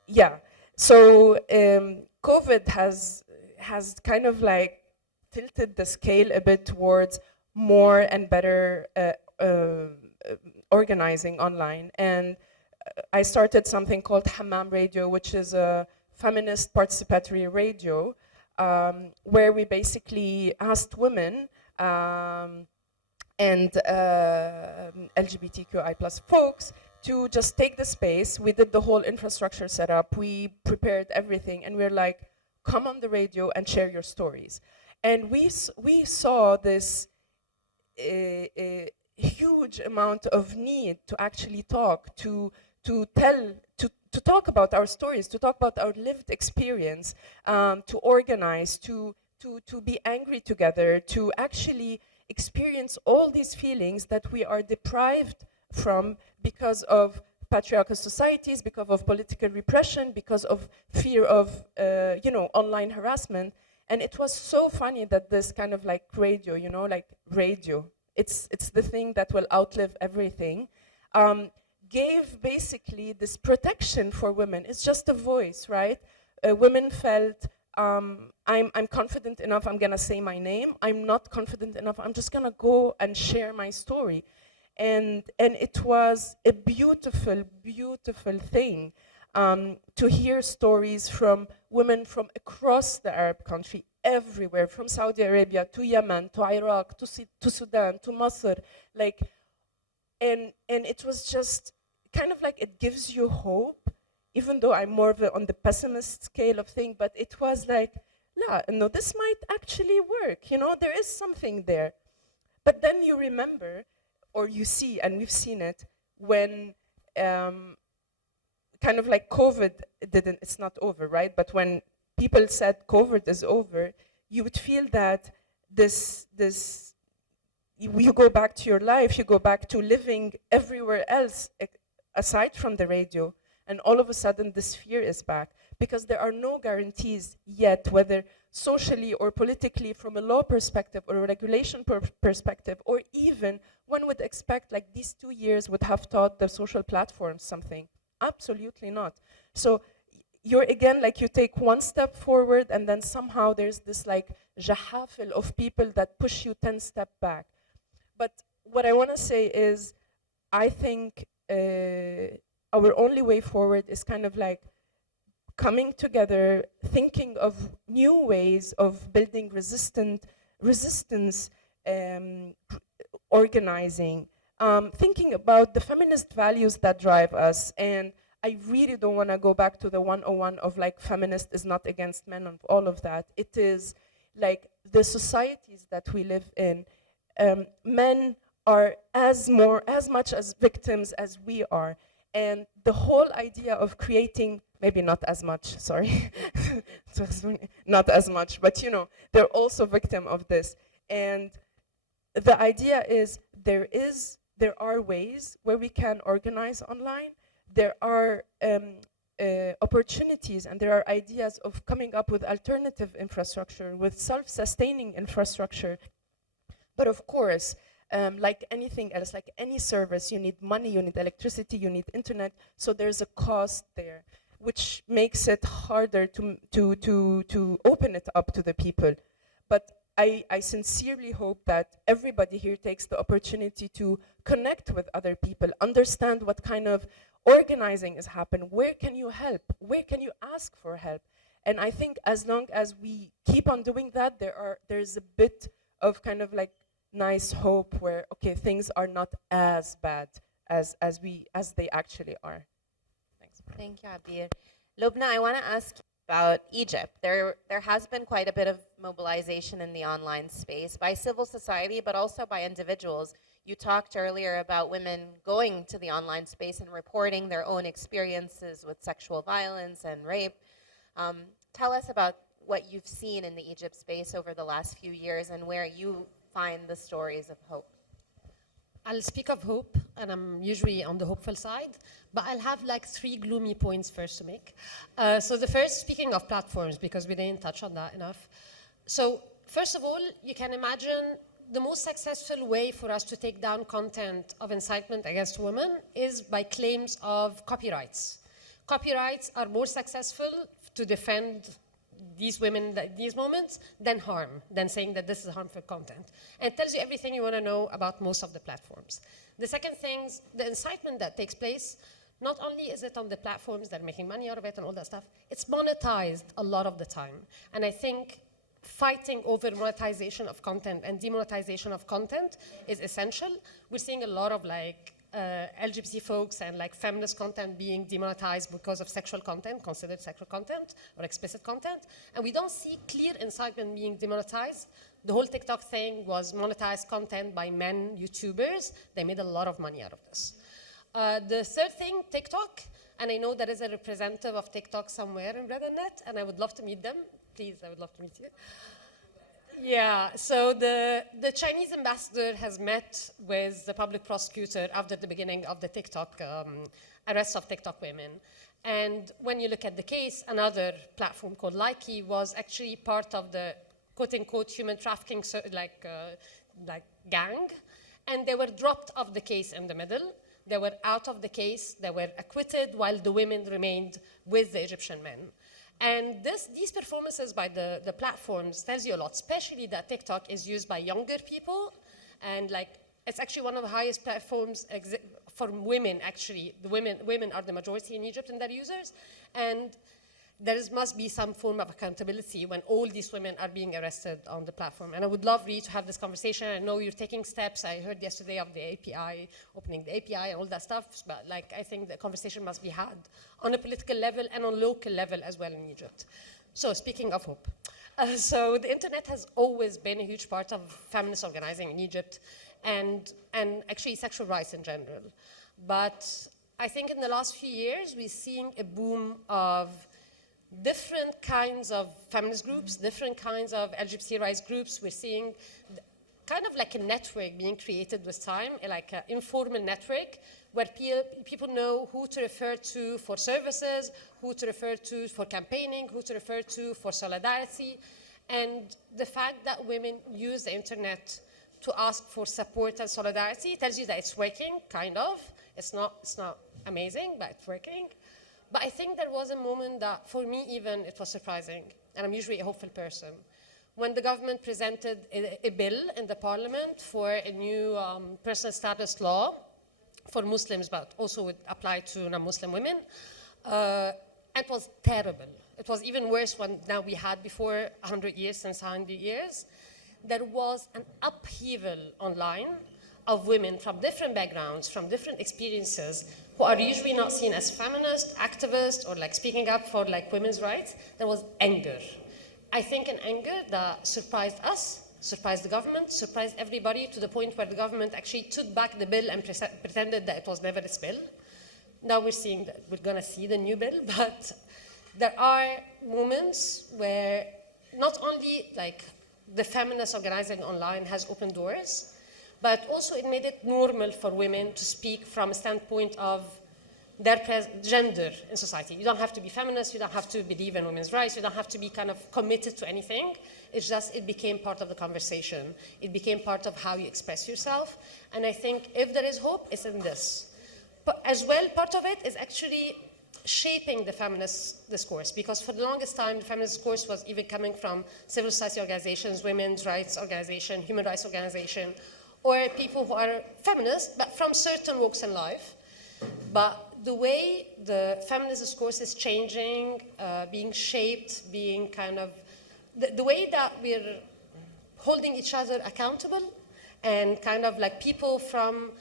yeah, so COVID has kind of like tilted the scale a bit towards more and better organizing online. And I started something called Hamam Radio, which is a feminist participatory radio, where we basically asked women and LGBTQI plus folks to just take the space. We did the whole infrastructure setup. We prepared everything, and we're like, come on the radio and share your stories. And we saw this huge amount of need to actually talk, to talk about our stories, to talk about our lived experience, to organize, to be angry together, to actually experience all these feelings that we are deprived from because of patriarchal societies, because of political repression, because of fear of online harassment. And it was so funny that this kind of like radio, like radio, it's the thing that will outlive everything, gave basically this protection for women. It's just a voice, right? Women felt, I'm confident enough, I'm gonna say my name. I'm not confident enough, I'm just gonna go and share my story. And it was a beautiful, beautiful thing to hear stories from women from across the Arab country, everywhere, from Saudi Arabia to Yemen, to Iraq, to Sudan, to Masr, like, and it was just kind of like it gives you hope, even though I'm more of on the pessimist scale of thing, but it was like, no, this might actually work, there is something there. But then you remember, or you see, and we've seen it, when kind of like COVID it's not over, right? But when people said COVID is over, you would feel that you go back to your life, you go back to living everywhere else aside from the radio, and all of a sudden this fear is back, because there are no guarantees yet, whether socially or politically, from a law perspective or a regulation perspective, or even one would expect like these 2 years would have taught the social platforms something. Absolutely not. So you're again, like, you take one step forward and then somehow there's this like jahafil of people that push you 10 steps back. But what I want to say is, I think our only way forward is kind of like coming together, thinking of new ways of building resistance, organizing, thinking about the feminist values that drive us. And I really don't want to go back to the 101 of like feminist is not against men and all of that. It is like the societies that we live in, men are as much as victims as we are. And the whole idea of creating, maybe not as much, sorry, not as much, but you know, they're also victim of this. And the idea is there are ways where we can organize online. There are opportunities and there are ideas of coming up with alternative infrastructure, with self-sustaining infrastructure. But of course, like anything else, like any service, you need money, you need electricity, you need internet. So there's a cost there, which makes it harder to open it up to the people. But I sincerely hope that everybody here takes the opportunity to connect with other people, understand what kind of organizing is happening, where can you help, where can you ask for help. And I think as long as we keep on doing that, there's a bit of kind of like nice hope where, okay, things are not as bad as they actually are. Thanks. Thank you, Abir. Lubna, I want to ask about Egypt. There has been quite a bit of mobilization in the online space by civil society, but also by individuals. You talked earlier about women going to the online space and reporting their own experiences with sexual violence and rape. Tell us about what you've seen in the Egypt space over the last few years and where you find the stories of hope. I'll speak of hope, and I'm usually on the hopeful side, but I'll have like 3 gloomy points first to make. So the first, speaking of platforms, because we didn't touch on that enough. So first of all, you can imagine the most successful way for us to take down content of incitement against women is by claims of copyrights. Copyrights are more successful to defend these women at these moments than saying that this is harmful content. And it tells you everything you want to know about most of the platforms. The second thing, the incitement that takes place, not only is it on the platforms that are making money out of it and all that stuff, it's monetized a lot of the time. And I think fighting over monetization of content and demonetization of content is essential. We're seeing a lot of like LGBT folks and like feminist content being demonetized because of sexual content, considered sexual content or explicit content. And we don't see clear incitement being demonetized. The whole TikTok thing was monetized content by men YouTubers. They made a lot of money out of this. The third thing, TikTok, and I know there is a representative of TikTok somewhere in RedNet, and I would love to meet them. Please, I would love to meet you. Yeah, so the Chinese ambassador has met with the public prosecutor after the beginning of the TikTok arrest of TikTok women. And when you look at the case, another platform called Likey was actually part of the quote-unquote human trafficking like gang, and they were dropped off the case in the middle. They were out of the case, they were acquitted while the women remained with the Egyptian men. And these performances by the platforms tells you a lot, especially that TikTok is used by younger people, and like it's actually one of the highest platforms for women. Actually, the women are the majority in Egypt in their users, and there must be some form of accountability when all these women are being arrested on the platform. And I would love really to have this conversation. I know you're taking steps. I heard yesterday of the API, opening the API and all that stuff, but like I think the conversation must be had on a political level and on local level as well in Egypt. So speaking of hope, So the internet has always been a huge part of feminist organizing in Egypt and actually sexual rights in general. But I think in the last few years, we're seeing a boom of different kinds of feminist groups, different kinds of LGBT rights groups. We're seeing kind of like a network being created with time, like an informal network where people know who to refer to for services, who to refer to for campaigning, who to refer to for solidarity. And the fact that women use the internet to ask for support and solidarity tells you that it's working, kind of. It's not amazing, but it's working. But I think there was a moment that, for me even, it was surprising. And I'm usually a hopeful person. When the government presented a bill in the parliament for a new personal status law for Muslims, but also would apply to non-Muslim women, it was terrible. It was even worse than we had before 100 years, since 100 years. There was an upheaval online of women from different backgrounds, from different experiences, who are usually not seen as feminist, activists, or like speaking up for like women's rights. There was anger. I think an anger that surprised us, surprised the government, surprised everybody, to the point where the government actually took back the bill and pretended that it was never its bill. Now we're going to see the new bill, but there are moments where not only like the feminist organizing online has opened doors, but also it made it normal for women to speak from a standpoint of their gender in society. You don't have to be feminist, you don't have to believe in women's rights, you don't have to be kind of committed to anything. It's just, it became part of the conversation. It became part of how you express yourself. And I think if there is hope, it's in this. But as well, part of it is actually shaping the feminist discourse, because for the longest time, the feminist discourse was even coming from civil society organizations, women's rights organization, human rights organization, or people who are feminists, but from certain walks in life. But the way the feminist discourse is changing, being shaped, being kind of, the way that we're holding each other accountable, and kind of like people from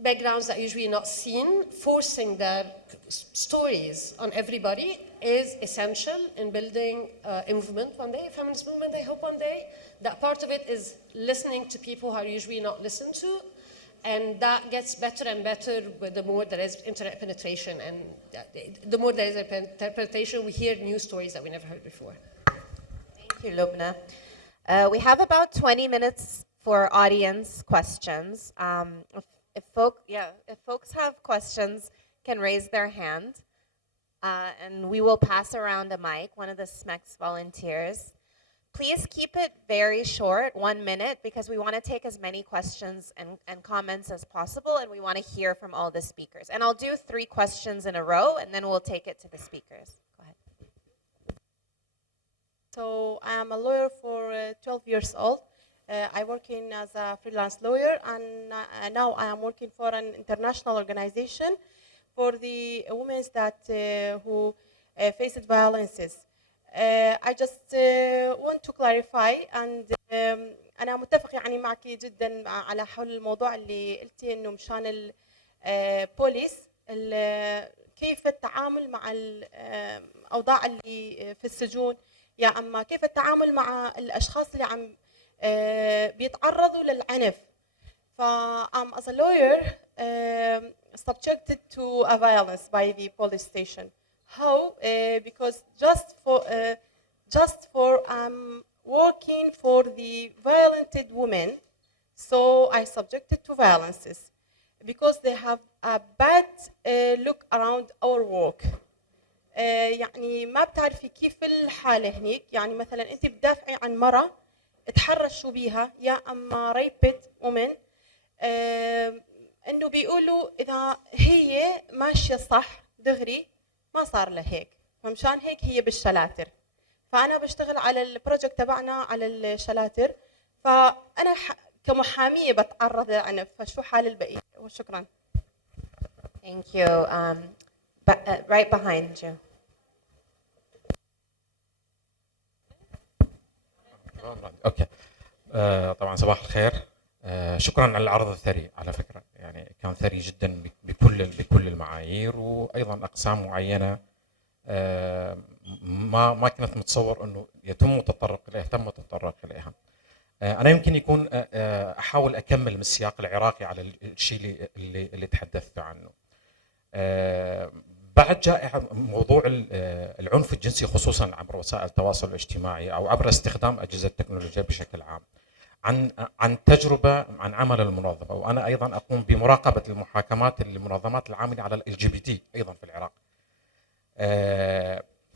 backgrounds that are usually not seen, forcing their stories on everybody, is essential in building a movement one day, a feminist movement, I hope one day. That part of it is listening to people who are usually not listened to, and that gets better and better with the more there is internet penetration, and the more there is internet penetration, we hear new stories that we never heard before. Thank you, Lubna. We have about 20 minutes for audience questions. If folks have questions, can raise their hand, and we will pass around a mic, one of the SMEX volunteers. Please keep it very short, 1 minute, because we want to take as many questions and comments as possible, and we want to hear from all the speakers. And I'll do 3 questions in a row, and then we'll take it to the speakers. Go ahead. So I am a lawyer for 12 years old. I work as a freelance lawyer, and now I am working for an international organization for the women that who faced violences. I just want to clarify, and أنا متفق يعني معك جدا على حول الموضوع اللي قلتي إنه مشان البوليس كيف التعامل مع الأوضاع اللي في السجون، يا أما كيف التعامل مع الأشخاص اللي عم بيتعرضوا للعنف. as a lawyer subjected to a violence by the police station. How? Because just for working for the violated women, so I subjected to violences because they have a bad look around our work. يعني ما بتعرفي كيف الحالة هنيك، يعني مثلا أنت بتدافعي عن مرة تحرشوا بيها، يا أما ريبت ومن إنه بيقولوا إذا هي ماشية صح دغري ما صار لها هيك، فمشان هيك هي بالشلاتر. فأنا بشتغل على البروجكت تبعنا على الشلاتر، فأنا كمحامية بتعرض للعنف، فشو حال البقية؟ وشكرا. Thank you. Right behind you. اوكي. طبعا صباح الخير. شكرا على العرض الثري، على فكره يعني كان ثري جدا بكل المعايير، وايضا اقسام معينه ما كنت متصور انه تم التطرق اليها. انا يمكن يكون احاول اكمل من السياق العراقي على الشيء اللي تحدثت عنه. بعد جائحة موضوع العنف الجنسي خصوصا عبر وسائل التواصل الاجتماعي او عبر استخدام اجهزه التكنولوجيا بشكل عام، عن تجربه عن عمل المنظمه، وانا ايضا اقوم بمراقبه المحاكمات للمنظمات العامله على LGBT ايضا في العراق.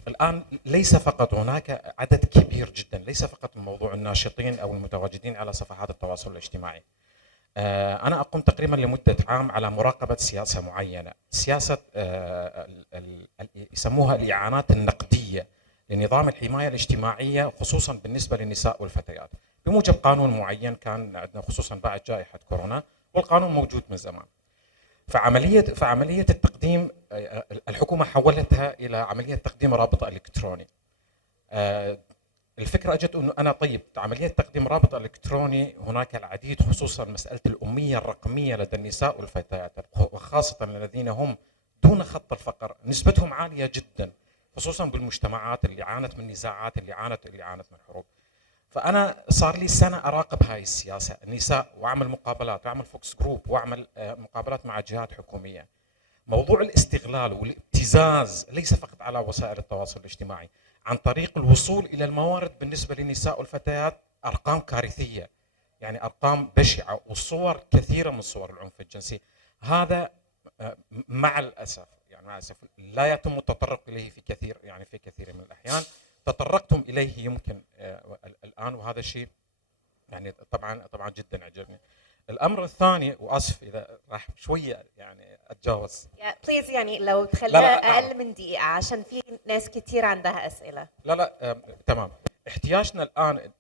الان ليس فقط هناك عدد كبير جدا، ليس فقط من موضوع الناشطين او المتواجدين على صفحات التواصل الاجتماعي. أنا أقوم تقريبا لمدة عام على مراقبة سياسة معينة، سياسة يسموها الإعانات النقدية لنظام الحماية الاجتماعية خصوصا بالنسبة للنساء والفتيات، بموجب قانون معين كان عندنا خصوصا بعد جائحة كورونا، والقانون موجود من زمان. فعملية التقديم الحكومة حولتها إلى عملية تقديم رابط إلكتروني. الفكرة أجت أنه أنا طيب عملية تقديم رابط إلكتروني هناك العديد، خصوصا مسألة الأمية الرقمية لدى النساء والفتيات، وخاصة الذين هم دون خط الفقر، نسبتهم عالية جدا، خصوصا بالمجتمعات اللي عانت من نزاعات، اللي عانت من حروب. فأنا صار لي سنة أراقب هاي السياسة النساء، وأعمل مقابلات، وأعمل فوكس جروب، وأعمل مقابلات مع جهات حكومية. موضوع الاستغلال والابتزاز ليس فقط على وسائل التواصل الاجتماعي، عن طريق الوصول إلى الموارد بالنسبة للنساء والفتيات أرقام كارثية، يعني أرقام بشعة وصور كثيرة من صور العنف الجنسي. هذا مع الأسف لا يتم التطرق إليه في كثير من الأحيان. تطرقتم إليه يمكن الآن، وهذا الشيء يعني طبعا جدا عجبني. الأمر الثاني، وآسف إذا راح شوية يعني أتجاوز. بليز يعني لو تخليها أقل من دقيقة عشان في ناس كتير عندها أسئلة. لا تمام. احتياجنا الآن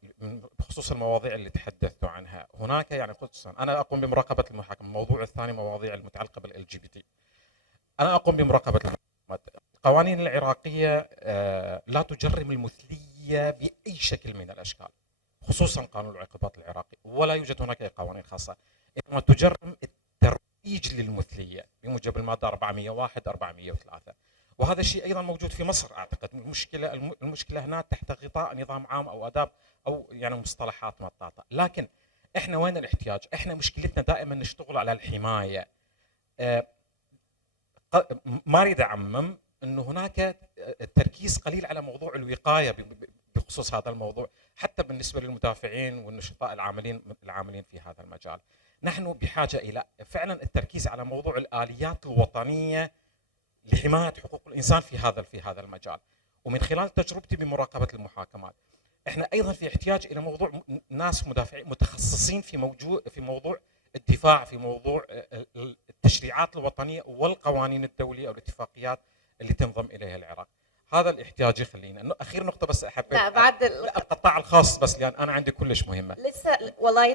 بخصوص المواضيع اللي تحدثت عنها، هناك يعني خصوصا أنا أقوم بمراقبة المحاكم. الموضوع الثاني مواضيع المتعلقة بالLGBT، أنا أقوم بمراقبة المحاكمات. القوانين العراقية لا تجرم المثلية بأي شكل من الأشكال، خصوصا قانون العقوبات العراقي، ولا يوجد هناك أي قوانين خاصة، إنما تجرم الترويج للمثلية بموجب المادة 401 403. وهذا الشيء أيضا موجود في مصر أعتقد. المشكلة هنا تحت غطاء نظام عام أو آداب أو يعني مصطلحات مطاطة. لكن إحنا وين الاحتياج؟ إحنا مشكلتنا دائما نشتغل على الحماية. ما أريد أعمم أنه هناك التركيز قليل على موضوع الوقاية بخصوص هذا الموضوع، حتى بالنسبة للمدافعين والنشطاء العاملين في هذا المجال. نحن بحاجة إلى فعلا التركيز على موضوع الآليات الوطنية لحماية حقوق الإنسان في هذا المجال. ومن خلال تجربتي بمراقبة المحاكمات، احنا أيضا في احتياج إلى موضوع ناس مدافعين متخصصين في موضوع الدفاع، في موضوع التشريعات الوطنية والقوانين الدولية أو الاتفاقيات اللي تنضم إليها العراق. هذا الاحتياج يخلينا انه اخير نقطه بس احب بعد القطاع الخاص بس، لان انا عندي كلش مهمه.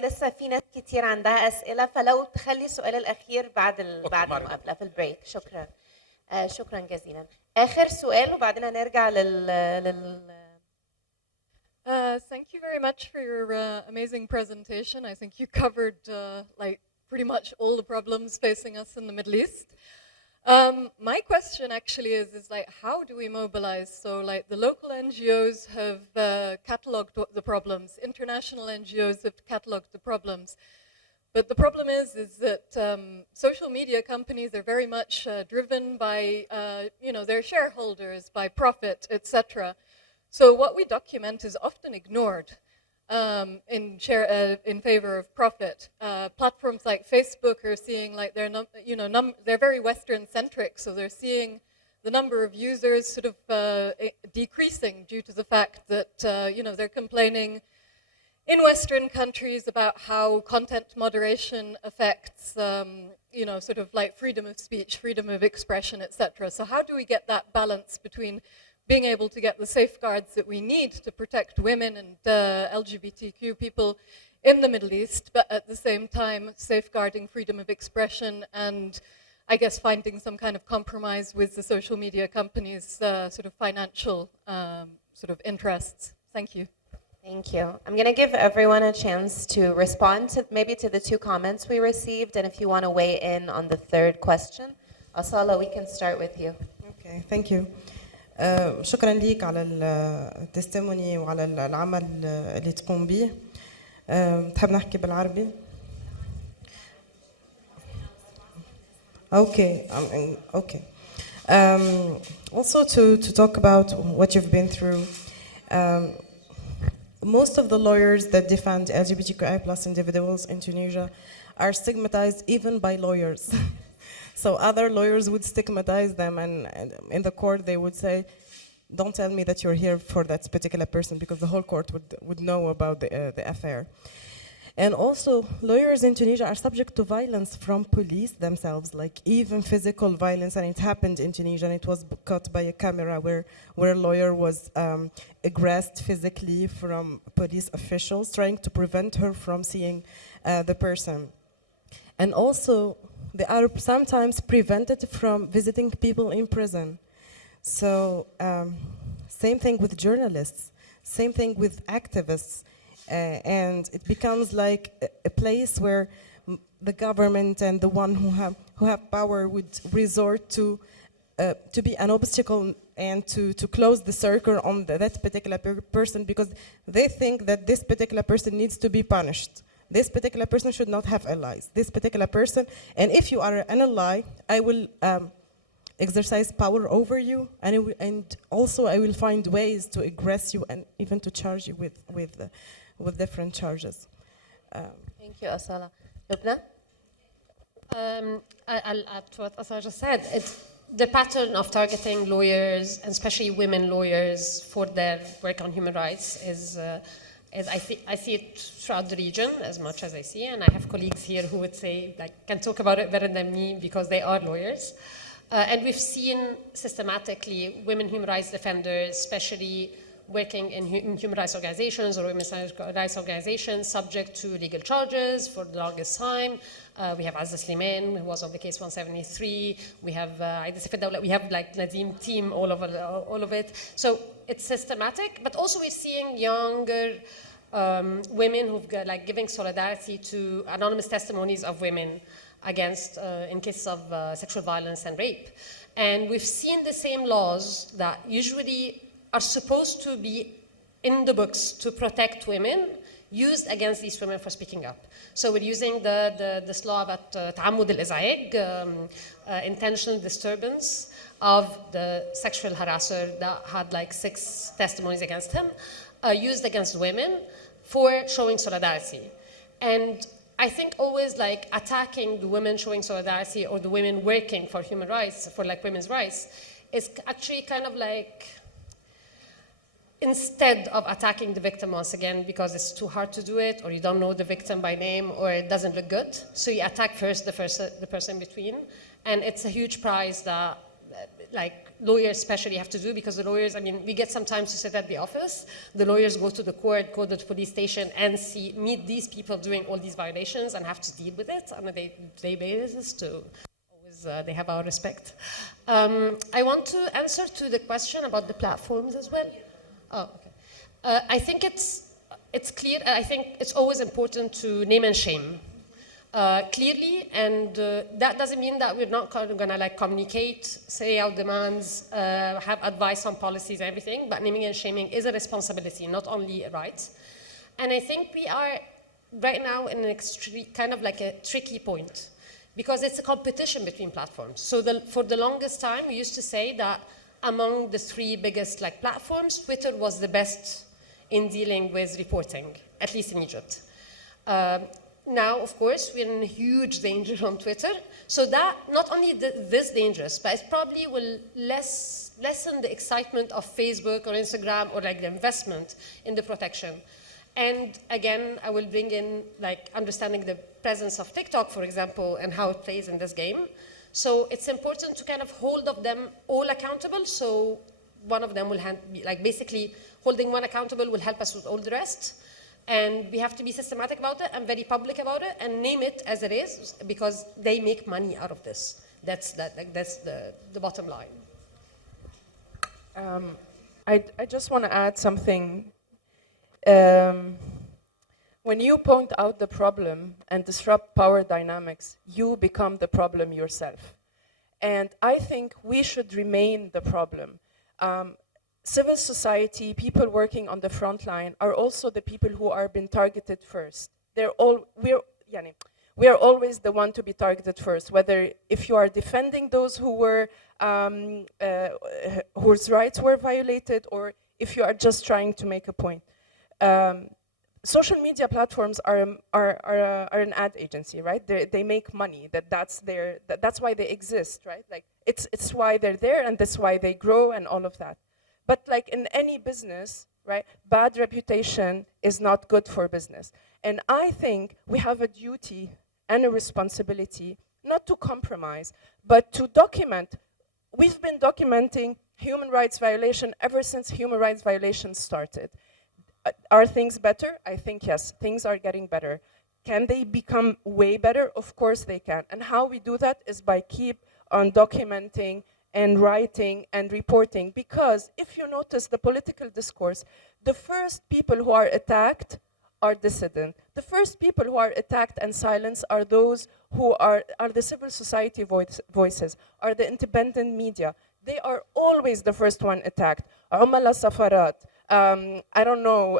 لسه في ناس كتير عندها اسئله، فلو تخلي السؤال الاخير بعد المقابله في البريك. شكرا. شكرا جزيلا. اخر سؤال وبعدين هنرجع Thank you very much for your amazing presentation. I think you covered like pretty much all the problems facing us in the Middle East. My question actually is like, how do we mobilize? So like the local NGOs have cataloged the problems, international NGOs have cataloged the problems. But the problem is that social media companies are very much driven by their shareholders, by profit, etc. So what we document is often ignored in favor of profit. Platforms like Facebook are seeing like they're very Western-centric, so they're seeing the number of users sort of decreasing due to the fact that they're complaining in Western countries about how content moderation affects sort of like freedom of speech, freedom of expression, etc. So how do we get that balance between being able to get the safeguards that we need to protect women and LGBTQ people in the Middle East, but at the same time safeguarding freedom of expression and I guess finding some kind of compromise with the social media companies' sort of financial sort of interests? Thank you. Thank you. I'm going to give everyone a chance to respond to the two comments we received, and if you want to weigh in on the third question. Asala, we can start with you. Okay, thank you. شكرا ليك على التستموني وعلى العمل اللي تقوم به. تحب نحكي بالعربي؟ Okay. Okay. Also to talk about what you've been through. Most of the lawyers that defend LGBTQI+ individuals in Tunisia are stigmatized even by lawyers. So other lawyers would stigmatize them, and in the court they would say, "Don't tell me that you're here for that particular person," because the whole court would know about the affair. And also, lawyers in Tunisia are subject to violence from police themselves, like even physical violence, and it happened in Tunisia, and it was caught by a camera where a lawyer was aggressed physically from police officials trying to prevent her from seeing the person. And also, they are sometimes prevented from visiting people in prison. So, same thing with journalists, same thing with activists. And it becomes like a place where the government and the one who have power would resort to be an obstacle and to close the circle on that particular person, because they think that this particular person needs to be punished. This particular person should not have allies. This particular person, and if you are an ally, I will exercise power over you, and also I will find ways to aggress you and even to charge you with different charges. Thank you, Asala. Lubna? I'll add to what Asar just said. It's the pattern of targeting lawyers, and especially women lawyers, for their work on human rights is I see it throughout the region as much as I see, and I have colleagues here who would say, like, can talk about it better than me because they are lawyers. And we've seen systematically women human rights defenders, especially working in human rights organizations or women's rights organizations, subject to legal charges for the longest time. We have Azza Sliman, who was on the case 173. We have we have like Nadim team all of it. So it's systematic, but also we're seeing younger women who've got, like, giving solidarity to anonymous testimonies of women against in cases of sexual violence and rape. And we've seen the same laws that usually are supposed to be in the books to protect women used against these women for speaking up. So we're using this law about تعمد الإزعاج, intentional disturbance of the sexual harasser that had like 6 testimonies against him, used against women for showing solidarity. And I think always like attacking the women showing solidarity or the women working for human rights, for like women's rights, is actually kind of like, instead of attacking the victim once again because it's too hard to do it, or you don't know the victim by name, or it doesn't look good, so you attack first the person between. And it's a huge prize that like lawyers especially have to do, because the lawyers, I mean, we get sometimes to sit at the office, the lawyers go to the court, go to the police station, and meet these people doing all these violations and have to deal with it on a day-to-day basis to always, they have our respect. I want to answer to the question about the platforms as well. Oh, okay. I think it's clear. I think it's always important to name and shame clearly, and that doesn't mean that we're not going to like communicate, say our demands, have advice on policies, and everything. But naming and shaming is a responsibility, not only a right. And I think we are right now in an kind of like a tricky point, because it's a competition between platforms. So for the longest time, we used to say that among the 3 biggest like platforms, Twitter was the best in dealing with reporting, at least in Egypt. Now, of course, we're in huge danger on Twitter. So that not only this dangerous, but it probably will lessen the excitement of Facebook or Instagram, or like the investment in the protection. And again, I will bring in like understanding the presence of TikTok, for example, and how it plays in this game. So it's important to kind of hold of them all accountable. So one of them will be like basically holding one accountable will help us with all the rest. And we have to be systematic about it and very public about it and name it as it is, because they make money out of this. That's the bottom line. I just want to add something. When you point out the problem and disrupt power dynamics, you become the problem yourself. And I think we should remain the problem. Civil society, people working on the front line are also the people who are being targeted first. We are always the one to be targeted first, whether if you are defending those who were, whose rights were violated, or if you are just trying to make a point. Social media platforms are an ad agency, right? They make money. That's why they exist, right? Like it's why they're there, and that's why they grow and all of that. But like in any business, right? Bad reputation is not good for business. And I think we have a duty and a responsibility not to compromise, but to document. We've been documenting human rights violation ever since human rights violations started. Are things better? I think yes, things are getting better. Can they become way better? Of course they can. And how we do that is by keep on documenting and writing and reporting. Because if you notice the political discourse, the first people who are attacked are dissident. The first people who are attacked and silenced are those who are the civil society voices, are the independent media. They are always the first one attacked. Umala Safarat, I don't know,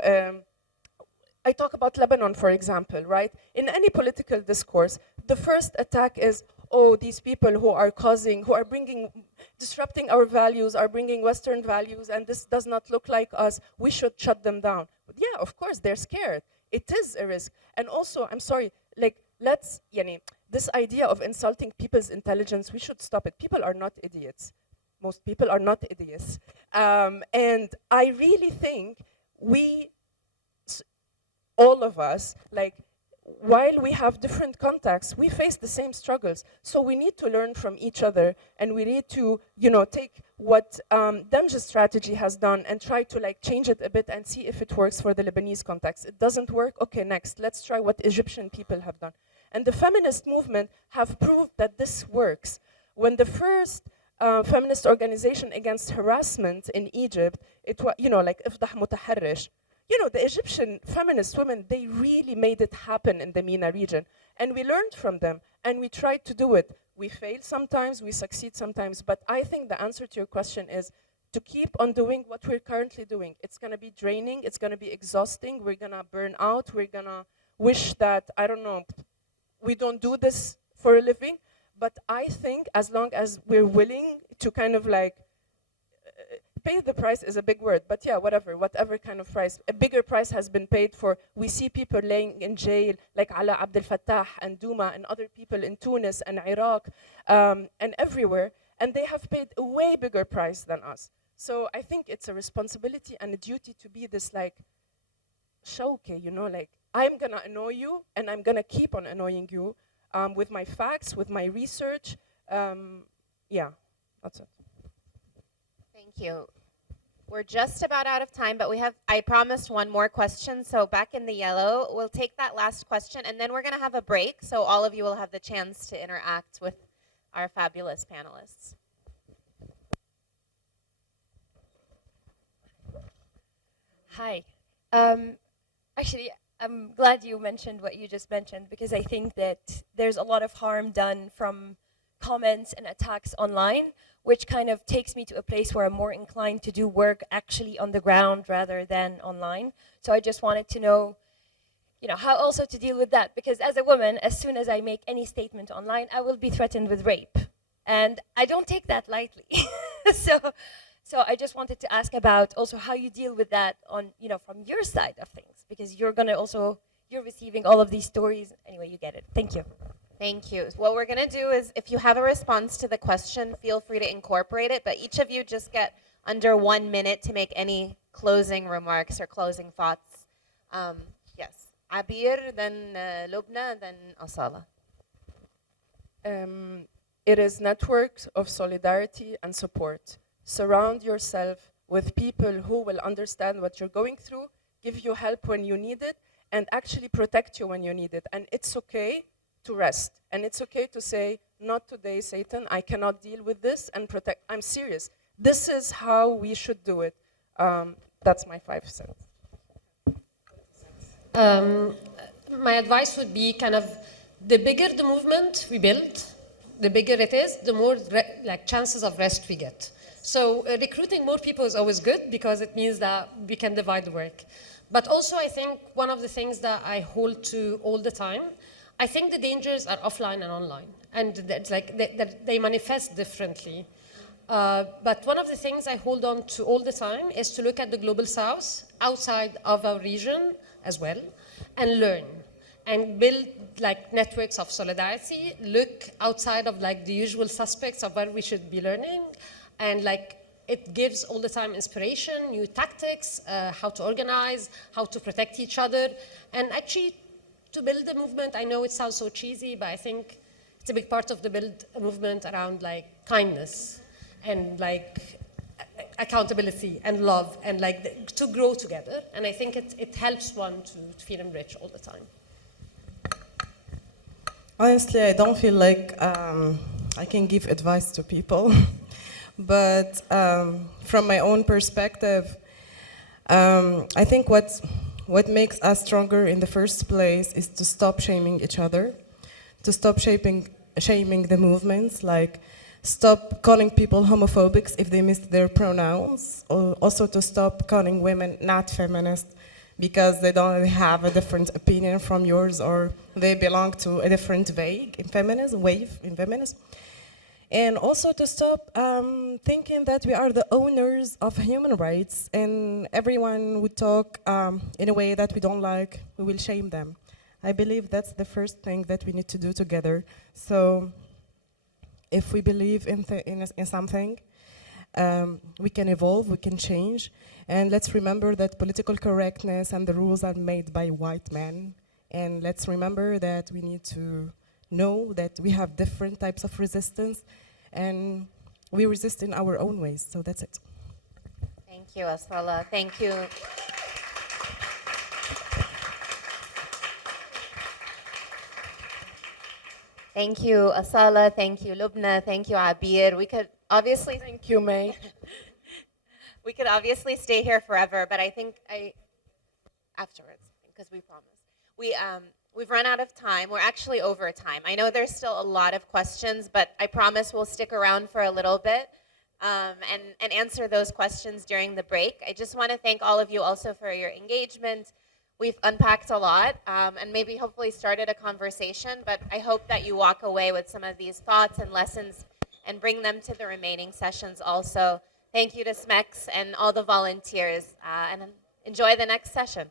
I talk about Lebanon, for example, right? In any political discourse, the first attack is, oh, these people who are disrupting our values, are bringing Western values, and this does not look like us, we should shut them down. But yeah, of course, they're scared. It is a risk. And also, I'm sorry, like, this idea of insulting people's intelligence, we should stop it. People are not idiots. Most people are not idiots. And I really think all of us, like, while we have different contexts, we face the same struggles. So we need to learn from each other, and we need to, take what Damja's strategy has done and try to like change it a bit and see if it works for the Lebanese context. It doesn't work? Okay, next, let's try what Egyptian people have done. And the feminist movement have proved that this works. When the first feminist organization against harassment in Egypt, it was, like Ifdah Mutaharrish, the Egyptian feminist women, they really made it happen in the MENA region. And we learned from them, and we tried to do it. We fail sometimes, we succeed sometimes, but I think the answer to your question is to keep on doing what we're currently doing. It's gonna be draining, it's gonna be exhausting, we're gonna burn out, we're gonna wish that, I don't know, we don't do this for a living, but I think as long as we're willing to kind of like, pay the price is a big word, but yeah, whatever kind of price. A bigger price has been paid for. We see people laying in jail, like Ala Abdel Fattah and Douma and other people in Tunis and Iraq and everywhere, and they have paid a way bigger price than us. So I think it's a responsibility and a duty to be this like, showke, like, I'm gonna annoy you, and I'm gonna keep on annoying you with my facts, with my research. Yeah, that's it. Thank you. We're just about out of time, but I promised one more question. So back in the yellow, we'll take that last question, and then we're going to have a break, so all of you will have the chance to interact with our fabulous panelists. Hi. Actually, I'm glad you mentioned what you just mentioned, because I think that there's a lot of harm done from comments and attacks online, which kind of takes me to a place where I'm more inclined to do work actually on the ground rather than online. So I just wanted to know, how also to deal with that, because as a woman, as soon as I make any statement online, I will be threatened with rape. And I don't take that lightly. So I just wanted to ask about also how you deal with that on, from your side of things, because you're receiving all of these stories. Anyway, you get it. Thank you. Thank you. What we're going to do is, if you have a response to the question, feel free to incorporate it, but each of you just get under 1 minute to make any closing remarks or closing thoughts. Yes. Abir, then Lubna, then Asala. It is networks of solidarity and support. Surround yourself with people who will understand what you're going through, give you help when you need it, and actually protect you when you need it. And it's okay to rest. And it's okay to say, not today, Satan, I cannot deal with this, and protect. I'm serious. This is how we should do it. That's my 5 cents. My advice would be kind of, the bigger the movement we build, the bigger it is, the more chances of rest we get. So recruiting more people is always good because it means that we can divide the work. But also I think one of the things that I hold to all the time, I think the dangers are offline and online, and it's like they manifest differently. But one of the things I hold on to all the time is to look at the global south, outside of our region as well, and learn and build like networks of solidarity, look outside of like the usual suspects of where we should be learning, and like it gives all the time inspiration, new tactics, how to organize, how to protect each other, and actually to build a movement. I know it sounds so cheesy, but I think it's a big part of the build a movement around like kindness and like accountability and love and like to grow together. And I think it helps one to feel enriched all the time. Honestly, I don't feel like I can give advice to people. But from my own perspective, I think what makes us stronger in the first place is to stop shaming each other, to stop shaming the movements, like stop calling people homophobics if they missed their pronouns, or also to stop calling women not feminist because they don't have a different opinion from yours or they belong to a different wave in feminism. And also to stop thinking that we are the owners of human rights and everyone would talk in a way that we don't like, we will shame them. I believe that's the first thing that we need to do together. So if we believe in something, we can evolve, we can change. And let's remember that political correctness and the rules are made by white men. And let's remember that we need to know that we have different types of resistance and we resist in our own ways. So that's it. Thank you, Asala. Thank you. Thank you, Asala. Thank you, Lubna. Thank you, Abir. We could obviously Thank you, May. we could obviously stay here forever, but I think afterwards, because we promised. We've run out of time. We're actually over time. I know there's still a lot of questions, but I promise we'll stick around for a little bit and answer those questions during the break. I just want to thank all of you also for your engagement. We've unpacked a lot and maybe hopefully started a conversation, but I hope that you walk away with some of these thoughts and lessons and bring them to the remaining sessions also. Thank you to SMEX and all the volunteers, and enjoy the next session.